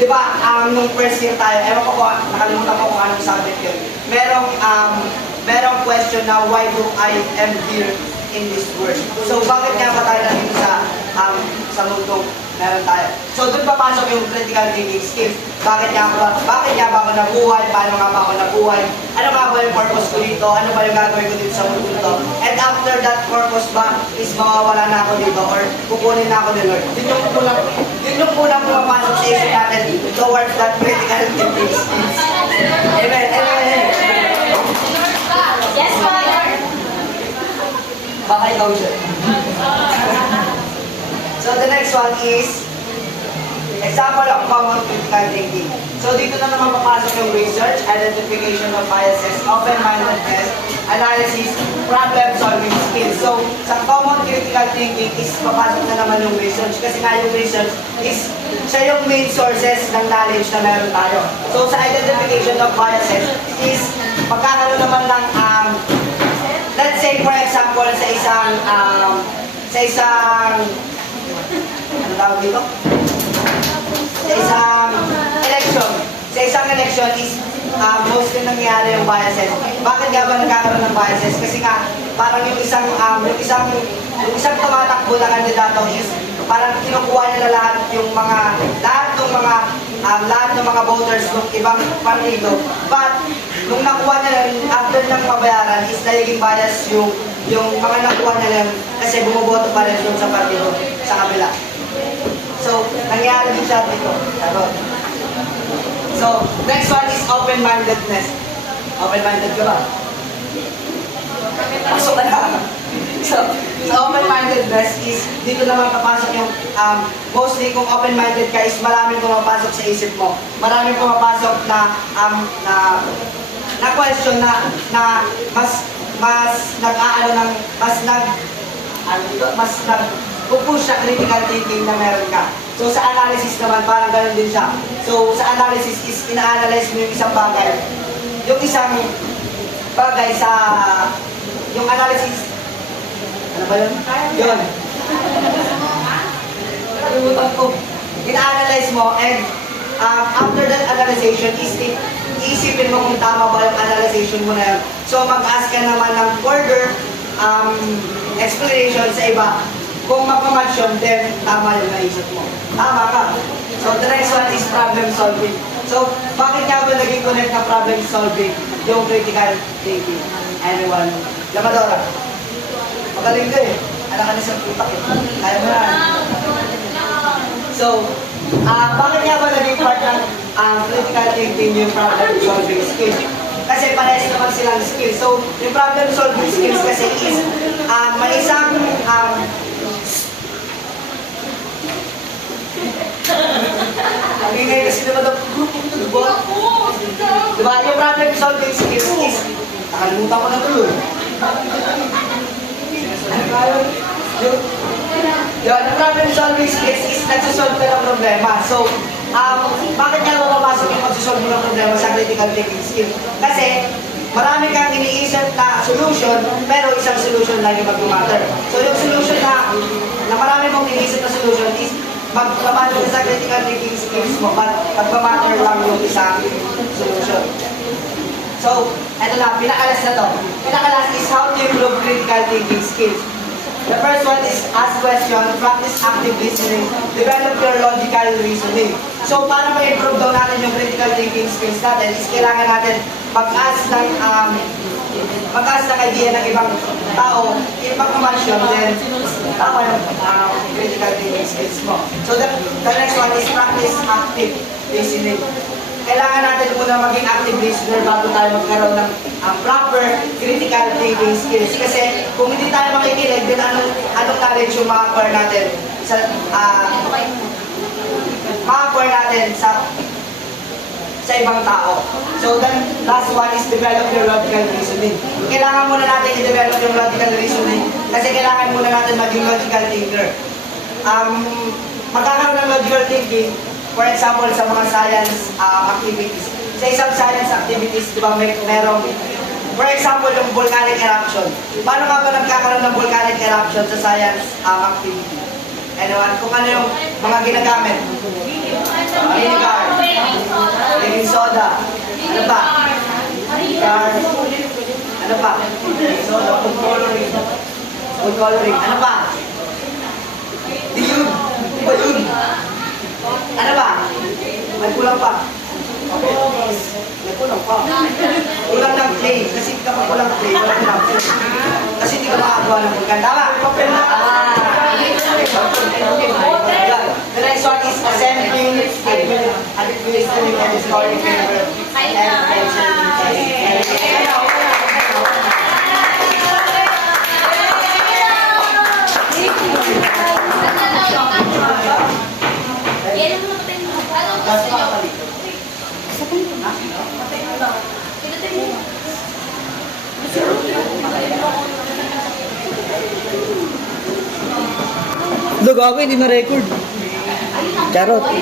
di ba, nung first year tayo, ewan ko nakalimutan ko kung anong subject yun. Merong question na why do I am here in this world. So, bakit nga ba tayo nandito sa mundong meron tayo? So, doon papasok yung critical thinking skills. Bakit nga ba ako nabuhay? Paano nga ba ako nabuhay? Ano nga ba yung purpose ko dito? Ano ba yung gagawin ko dito sa mundo ito? And after that purpose ba is mawawala na ako dito or kukunin na ako ni Lord? Yun yung unang pumapasok sa isip natin towards that critical thinking skills. Amen. Amen. Yes, Father. Baka ikaw siya. So the next one is example of common critical thinking. So dito na naman papasok yung research, identification of biases, open-mindedness, analysis, problem-solving skills. So sa common critical thinking is papasok na naman yung research kasi nga yung research is siya yung main sources ng knowledge na meron tayo. So sa identification of biases is magkakaroon naman ng let's say for example sa isang ano tawag dito? Sa isang election is mostly nangyayari yung biases. Bakit nga ba nagkakaroon ng biases? Kasi nga parang yung isang tumatakbo na kandidato is parang kinukuha niya na lahat ng mga voters ng ibang partido. But nung nakuha niya after niyang mabayaran is nagiging bias yung mga nakuha niya kasi bumoboto pa rin doon sa partido sa kabila. So, nangyari din siya dito. So, next one is open-mindedness. Open-minded ka ba? Pasok ka na. So open-mindedness is, dito naman papasok yung, mostly kung open-minded ka is maraming pumapasok sa isip mo. Maraming pumapasok na question na pupush sa critical thinking na meron ka. So sa analysis naman, parang ganun din siya. So sa analysis is, ina-analyze mo yung isang bagay. Yung isang bagay yung analysis, ano ba yun? Yun. Nakalimutan ko. Ina-analyze mo and after that analyzation, iisipin mo kung tama ba yung analyzation mo na yun. So mag-ask ka naman ng further explanation sa iba. Kung magmamatch yun, then tama yung naisip mo. Tama ka. So the next one is problem solving. So bakit nga ba naging connect na problem solving yung critical thinking? Anyone? Lamadora. Magaling ka eh. Anak ka na sa putak eh. Kaya mo yan. So, bakit nga ba naging part ng critical thinking yung problem solving skill? Kasi parehas naman silang skill. So, yung problem solving skills kasi is may isang ang ingay kasi naman daw diba? Yung problem solving skills is nakalimutan ko na tuloy. Yung problem solving skills is nagsasolve ka ng problema. So, bakit nga mapapasok yung pagsasolve mo ng problema sa critical thinking skill? Kasi, marami kang iniisip na solution, pero isang solution lang yung mag-matter. So, yung solution na marami mong iniisip na solution is magpapasok ka sa critical thinking skills mo, but mag-matter lang yung isang solution. So, eto na, pinakalas na to. Pinakalas is how to improve critical thinking skills. The first one is ask question, practice active listening, develop your logical reasoning. So, para ma-improve daw natin yung critical thinking skills natin, is kailangan natin mag-ask ng idea ng ibang tao, ipag-match yun, then tama yung critical thinking skills mo. So, the next one is practice active listening. Kailangan natin muna maging active listener bago tayo magkaroon ng proper critical thinking skills. Kasi kung hindi tayo makikinig, then anong knowledge yung ma-acquire natin sa ibang tao. So then, last one is develop your logical reasoning. Kailangan muna natin i-develop yung logical reasoning kasi kailangan muna natin maging logical thinker. Magkakaroon ng logical thinking, for example, sa mga science activities. Sa isang science activities, di ba, merong, for example, yung volcanic eruption. Paano nga ba nagkakaroon ng volcanic eruption sa science activity? Anyone? Kung ano yung mga ginagamit? Vinegar. Baking soda. Ano pa? Vinegar. Ano pa? Soda. Food coloring. Food coloring. Ano pa? Diyun. Di ba yun? Ano ba? May kulang pa. May kulang pa. Kulang ng clay. Kasi kapag kulang clay, wala ka lang. Kasi hindi ka makagawa ng vulkan. Tama? The next one is assembling, administering, and storing paper. Dog, ako hindi na-record. Charot.